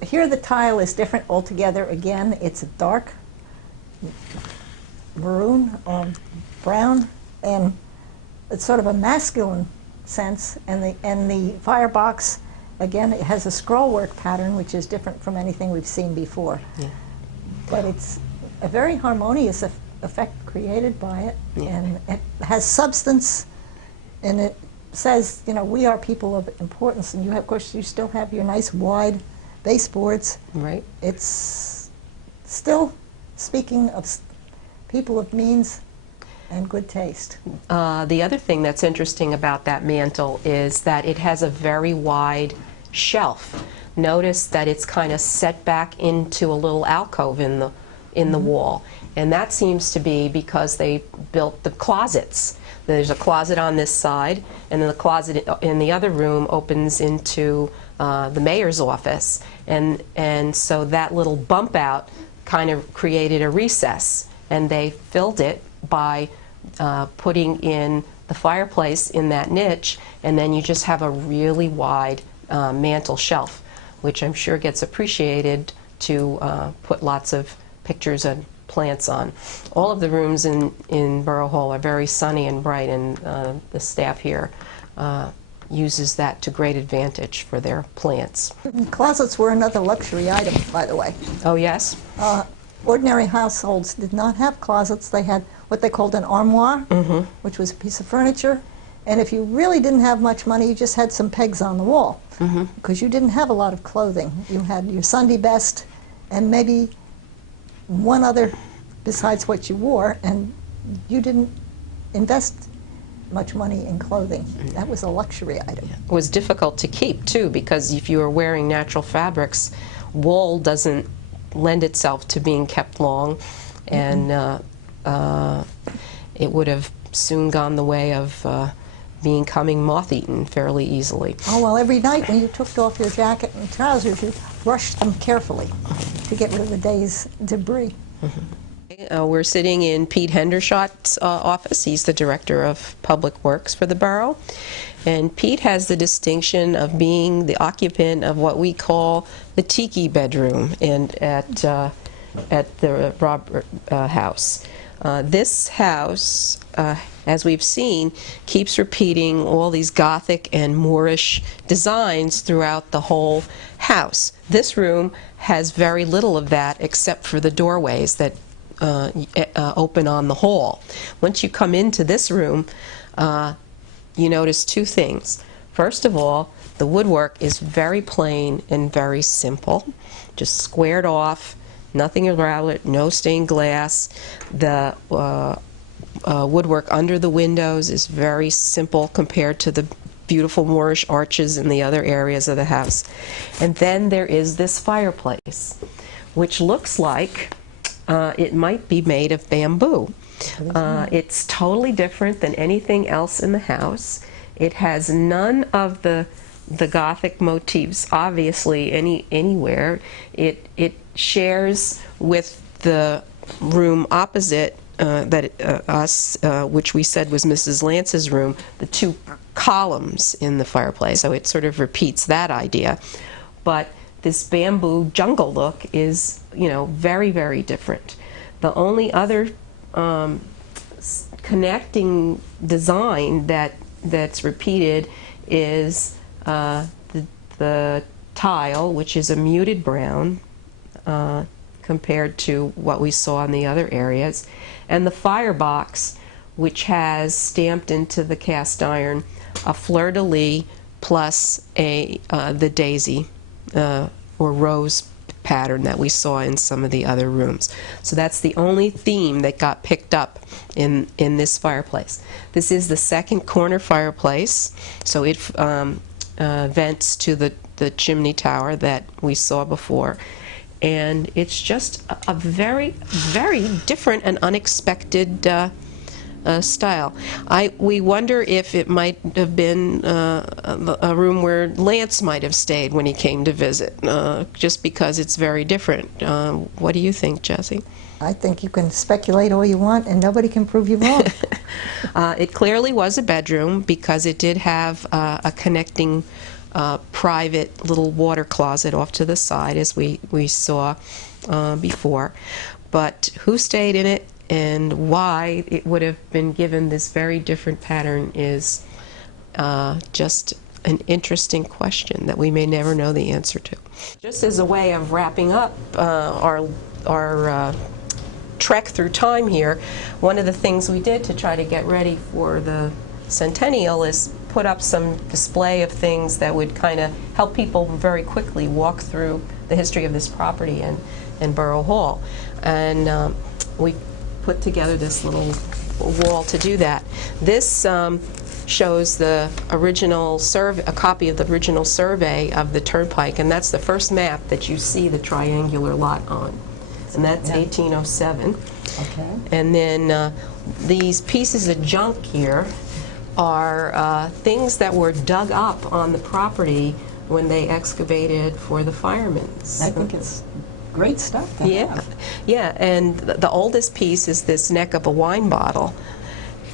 Here the tile is different altogether. Again, it's a dark maroon or brown, and it's sort of a masculine sense. And the firebox, again, it has a scrollwork pattern, which is different from anything we've seen before. Yeah. But it's a very harmonious effect created by it, and it has substance, and it says, you know, we are people of importance, and you have, of course, you still have your nice wide baseboards. Right. It's still speaking of people of means and good taste. The other thing that's interesting about that mantle is that it has a very wide shelf. Notice that it's kind of set back into a little alcove in the wall, and that seems to be because they built the closets. There's a closet on this side, and then the closet in the other room opens into the mayor's office, and so that little bump out kind of created a recess, and they filled it by putting in the fireplace in that niche, and then you just have a really wide mantel shelf, which I'm sure gets appreciated to put lots of pictures and plants on. All of the rooms in Borough Hall are very sunny and bright, and the staff here uses that to great advantage for their plants. Closets were another luxury item, by the way. Oh, yes? Ordinary households did not have closets. They had what they called an armoire, which was a piece of furniture. And if you really didn't have much money, you just had some pegs on the wall, because you didn't have a lot of clothing. You had your Sunday best and maybe one other besides what you wore, and you didn't invest much money in clothing. That was a luxury item. It was difficult to keep, too, because if you were wearing natural fabrics, wool doesn't lend itself to being kept long, and it would have soon gone the way of becoming moth-eaten fairly easily. Oh, well, every night when you took off your jacket and trousers, you brushed them carefully to get rid of the day's debris. We're sitting in Pete Hendershot's office. He's the Director of Public Works for the borough. And Pete has the distinction of being the occupant of what we call the tiki bedroom at the Robert House. This house, as we've seen, keeps repeating all these Gothic and Moorish designs throughout the whole house. This room has very little of that except for the doorways that open on the hall. Once you come into this room, you notice 2 things. First of all, the woodwork is very plain and very simple, just squared off, nothing around it, no stained glass. The woodwork under the windows is very simple compared to the beautiful Moorish arches in the other areas of the house. And then there is this fireplace, which looks like it might be made of bamboo. It's totally different than anything else in the house. It has none of the Gothic motifs, obviously, anywhere. It shares with the room opposite us, which we said was Mrs. Lance's room, the two columns in the fireplace. So it sort of repeats that idea. But this bamboo jungle look is, very, very different. The only other connecting design that's repeated is the tile, which is a muted brown compared to what we saw in the other areas, and the firebox, which has stamped into the cast iron a fleur-de-lis plus the daisy or rose pattern that we saw in some of the other rooms. So that's the only theme that got picked up in this fireplace. This is the second corner fireplace, so it vents to the chimney tower that we saw before. And it's just a very, very different and unexpected style. We wonder if it might have been a room where Lance might have stayed when he came to visit, just because it's very different. What do you think, Jesse? I think you can speculate all you want, and nobody can prove you wrong. It clearly was a bedroom because it did have a connecting private little water closet off to the side, as we saw before. But who stayed in it and why it would have been given this very different pattern is just an interesting question that we may never know the answer to. Just as a way of wrapping up our trek through time here, one of the things we did to try to get ready for the centennial is put up some display of things that would kind of help people very quickly walk through the history of this property and Borough Hall. And we put together this little wall to do that. This shows the original survey, a copy of the original survey of the turnpike, and that's the first map that you see the triangular lot on. And that's 1807. Okay. And then these pieces of junk here are things that were dug up on the property when they excavated for the firemen's. I think it's great stuff to Yeah, have. yeah, and the oldest piece is this neck of a wine bottle,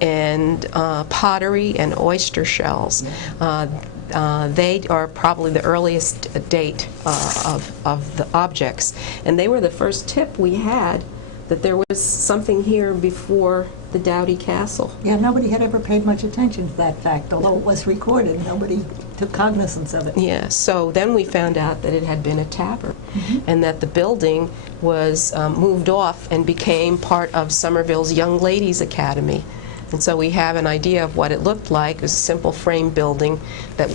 and pottery and oyster shells. They are probably the earliest date of the objects, and they were the first tip we had that there was something here before the Doughty Castle. Yeah, nobody had ever paid much attention to that fact, although it was recorded. Nobody took cognizance of it. Yeah, so then we found out that it had been a tavern, and that the building was moved off and became part of Somerville's Young Ladies Academy. And so we have an idea of what it looked like. It was a simple frame building that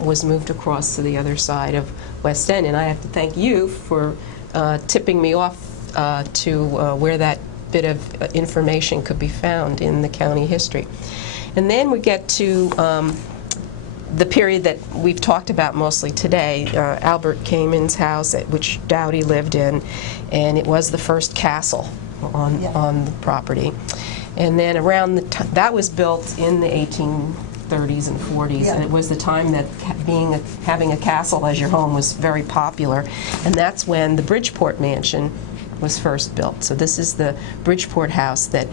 was moved across to the other side of West End. And I have to thank you for tipping me off to where that bit of information could be found in the county history. And then we get to the period that we've talked about mostly today, Albert Cayman's house, which Doughty lived in, and it was the first castle on the property. And then around that was built in the 1830s and 40s, and it was the time that having a castle as your home was very popular, and that's when the Bridgeport Mansion was first built. So this is the Bridgeport house that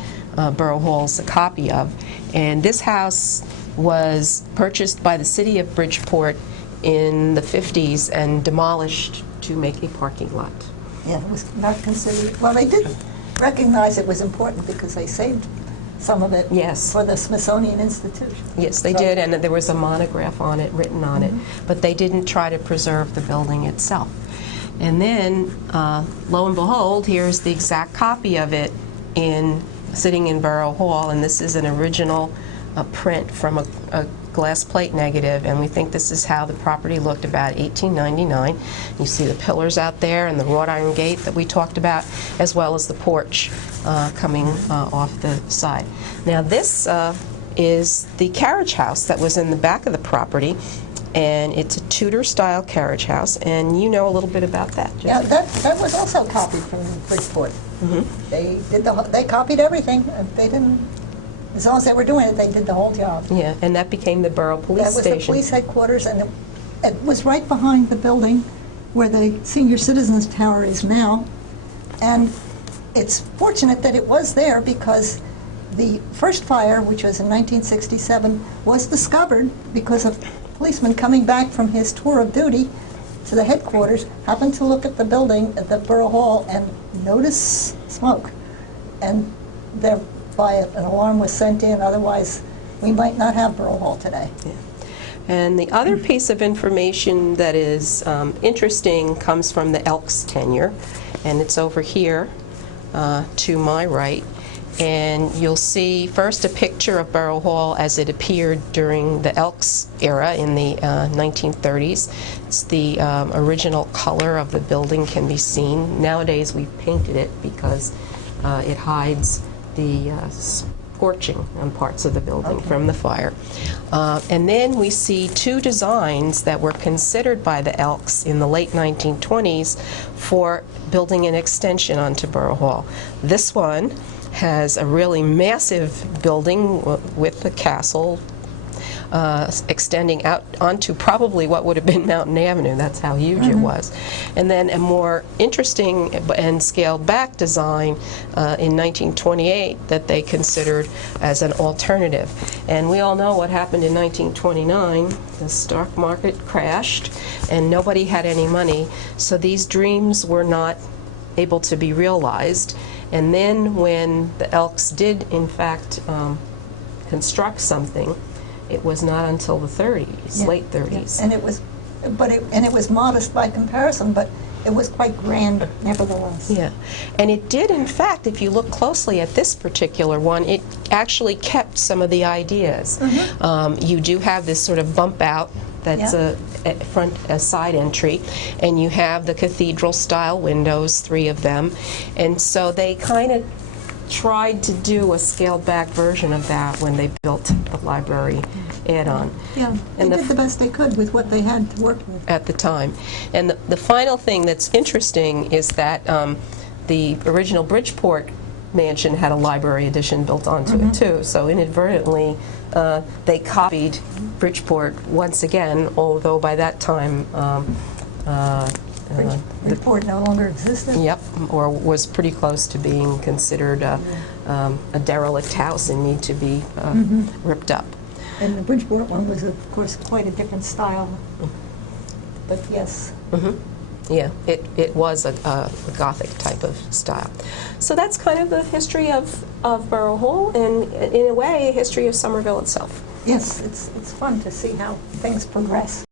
Borough Hall's a copy of, and this house was purchased by the city of Bridgeport in the 50s and demolished to make a parking lot. Yeah, it was not considered, well, they did recognize it was important because they saved some of it Yes. for the Smithsonian Institution. Yes, they So- did, and there was a monograph on it, written on it, but they didn't try to preserve the building itself. And then, lo and behold, here's the exact copy of it sitting in Borough Hall, and this is an original print from a glass plate negative, and we think this is how the property looked about 1899. You see the pillars out there and the wrought iron gate that we talked about, as well as the porch coming off the side. Now this is the carriage house that was in the back of the property, and it's a Tudor-style carriage house, and you know a little bit about that, Jessica. Yeah, that was also copied from Bridgeport. They copied everything. They As long as they were doing it, they did the whole job. Yeah, and that became the Borough Police That was Station. the police headquarters, and It was right behind the building where the Senior Citizens Tower is now. and it's fortunate that it was there because the first fire, which was in 1967, was discovered because a policeman coming back from his tour of duty to the headquarters happened to look at the building at the Borough Hall and notice smoke. And thereby an alarm was sent in, otherwise we might not have Borough Hall today. And the other piece of information that is interesting comes from the Elks tenure, and it's over here to my right. And you'll see first a picture of Borough Hall as it appeared during the Elks era in the 1930s. It's the original color of the building can be seen. Nowadays we've painted it because it hides the scorching on parts of the building from the fire. And then we see two designs that were considered by the Elks in the late 1920s for building an extension onto Borough Hall. This one has a really massive building with the castle extending out onto probably what would have been Mountain Avenue. That's how huge it was. And then a more interesting and scaled back design in 1928 that they considered as an alternative. And we all know what happened in 1929. The stock market crashed and nobody had any money, so these dreams were not able to be realized. And then when the Elks did in fact construct something, it was not until the 30s, late 30s. And it was modest by comparison, but it was quite grand nevertheless. Yeah, and it did, in fact, if you look closely at this particular one, it actually kept some of the ideas. You do have this sort of bump out that's a side entry, and you have the cathedral-style windows, 3 of them, and so they kind of tried to do a scaled-back version of that when they built the library add-on. Yeah, they And did the best they could with what they had to work with. at the time. And the final thing that's interesting is that the original Bridgeport mansion had a library addition built onto it too, so inadvertently they copied Bridgeport once again, although by that time Report no longer existed. yep, or was pretty close to being considered a derelict house and need to be ripped up. And the Bridgeport one was, of course, quite a different style. But yes. Yeah, it was a Gothic type of style. So that's kind of the history of Borough Hall, and in a way, a history of Somerville itself. Yes, it's fun to see how things progress.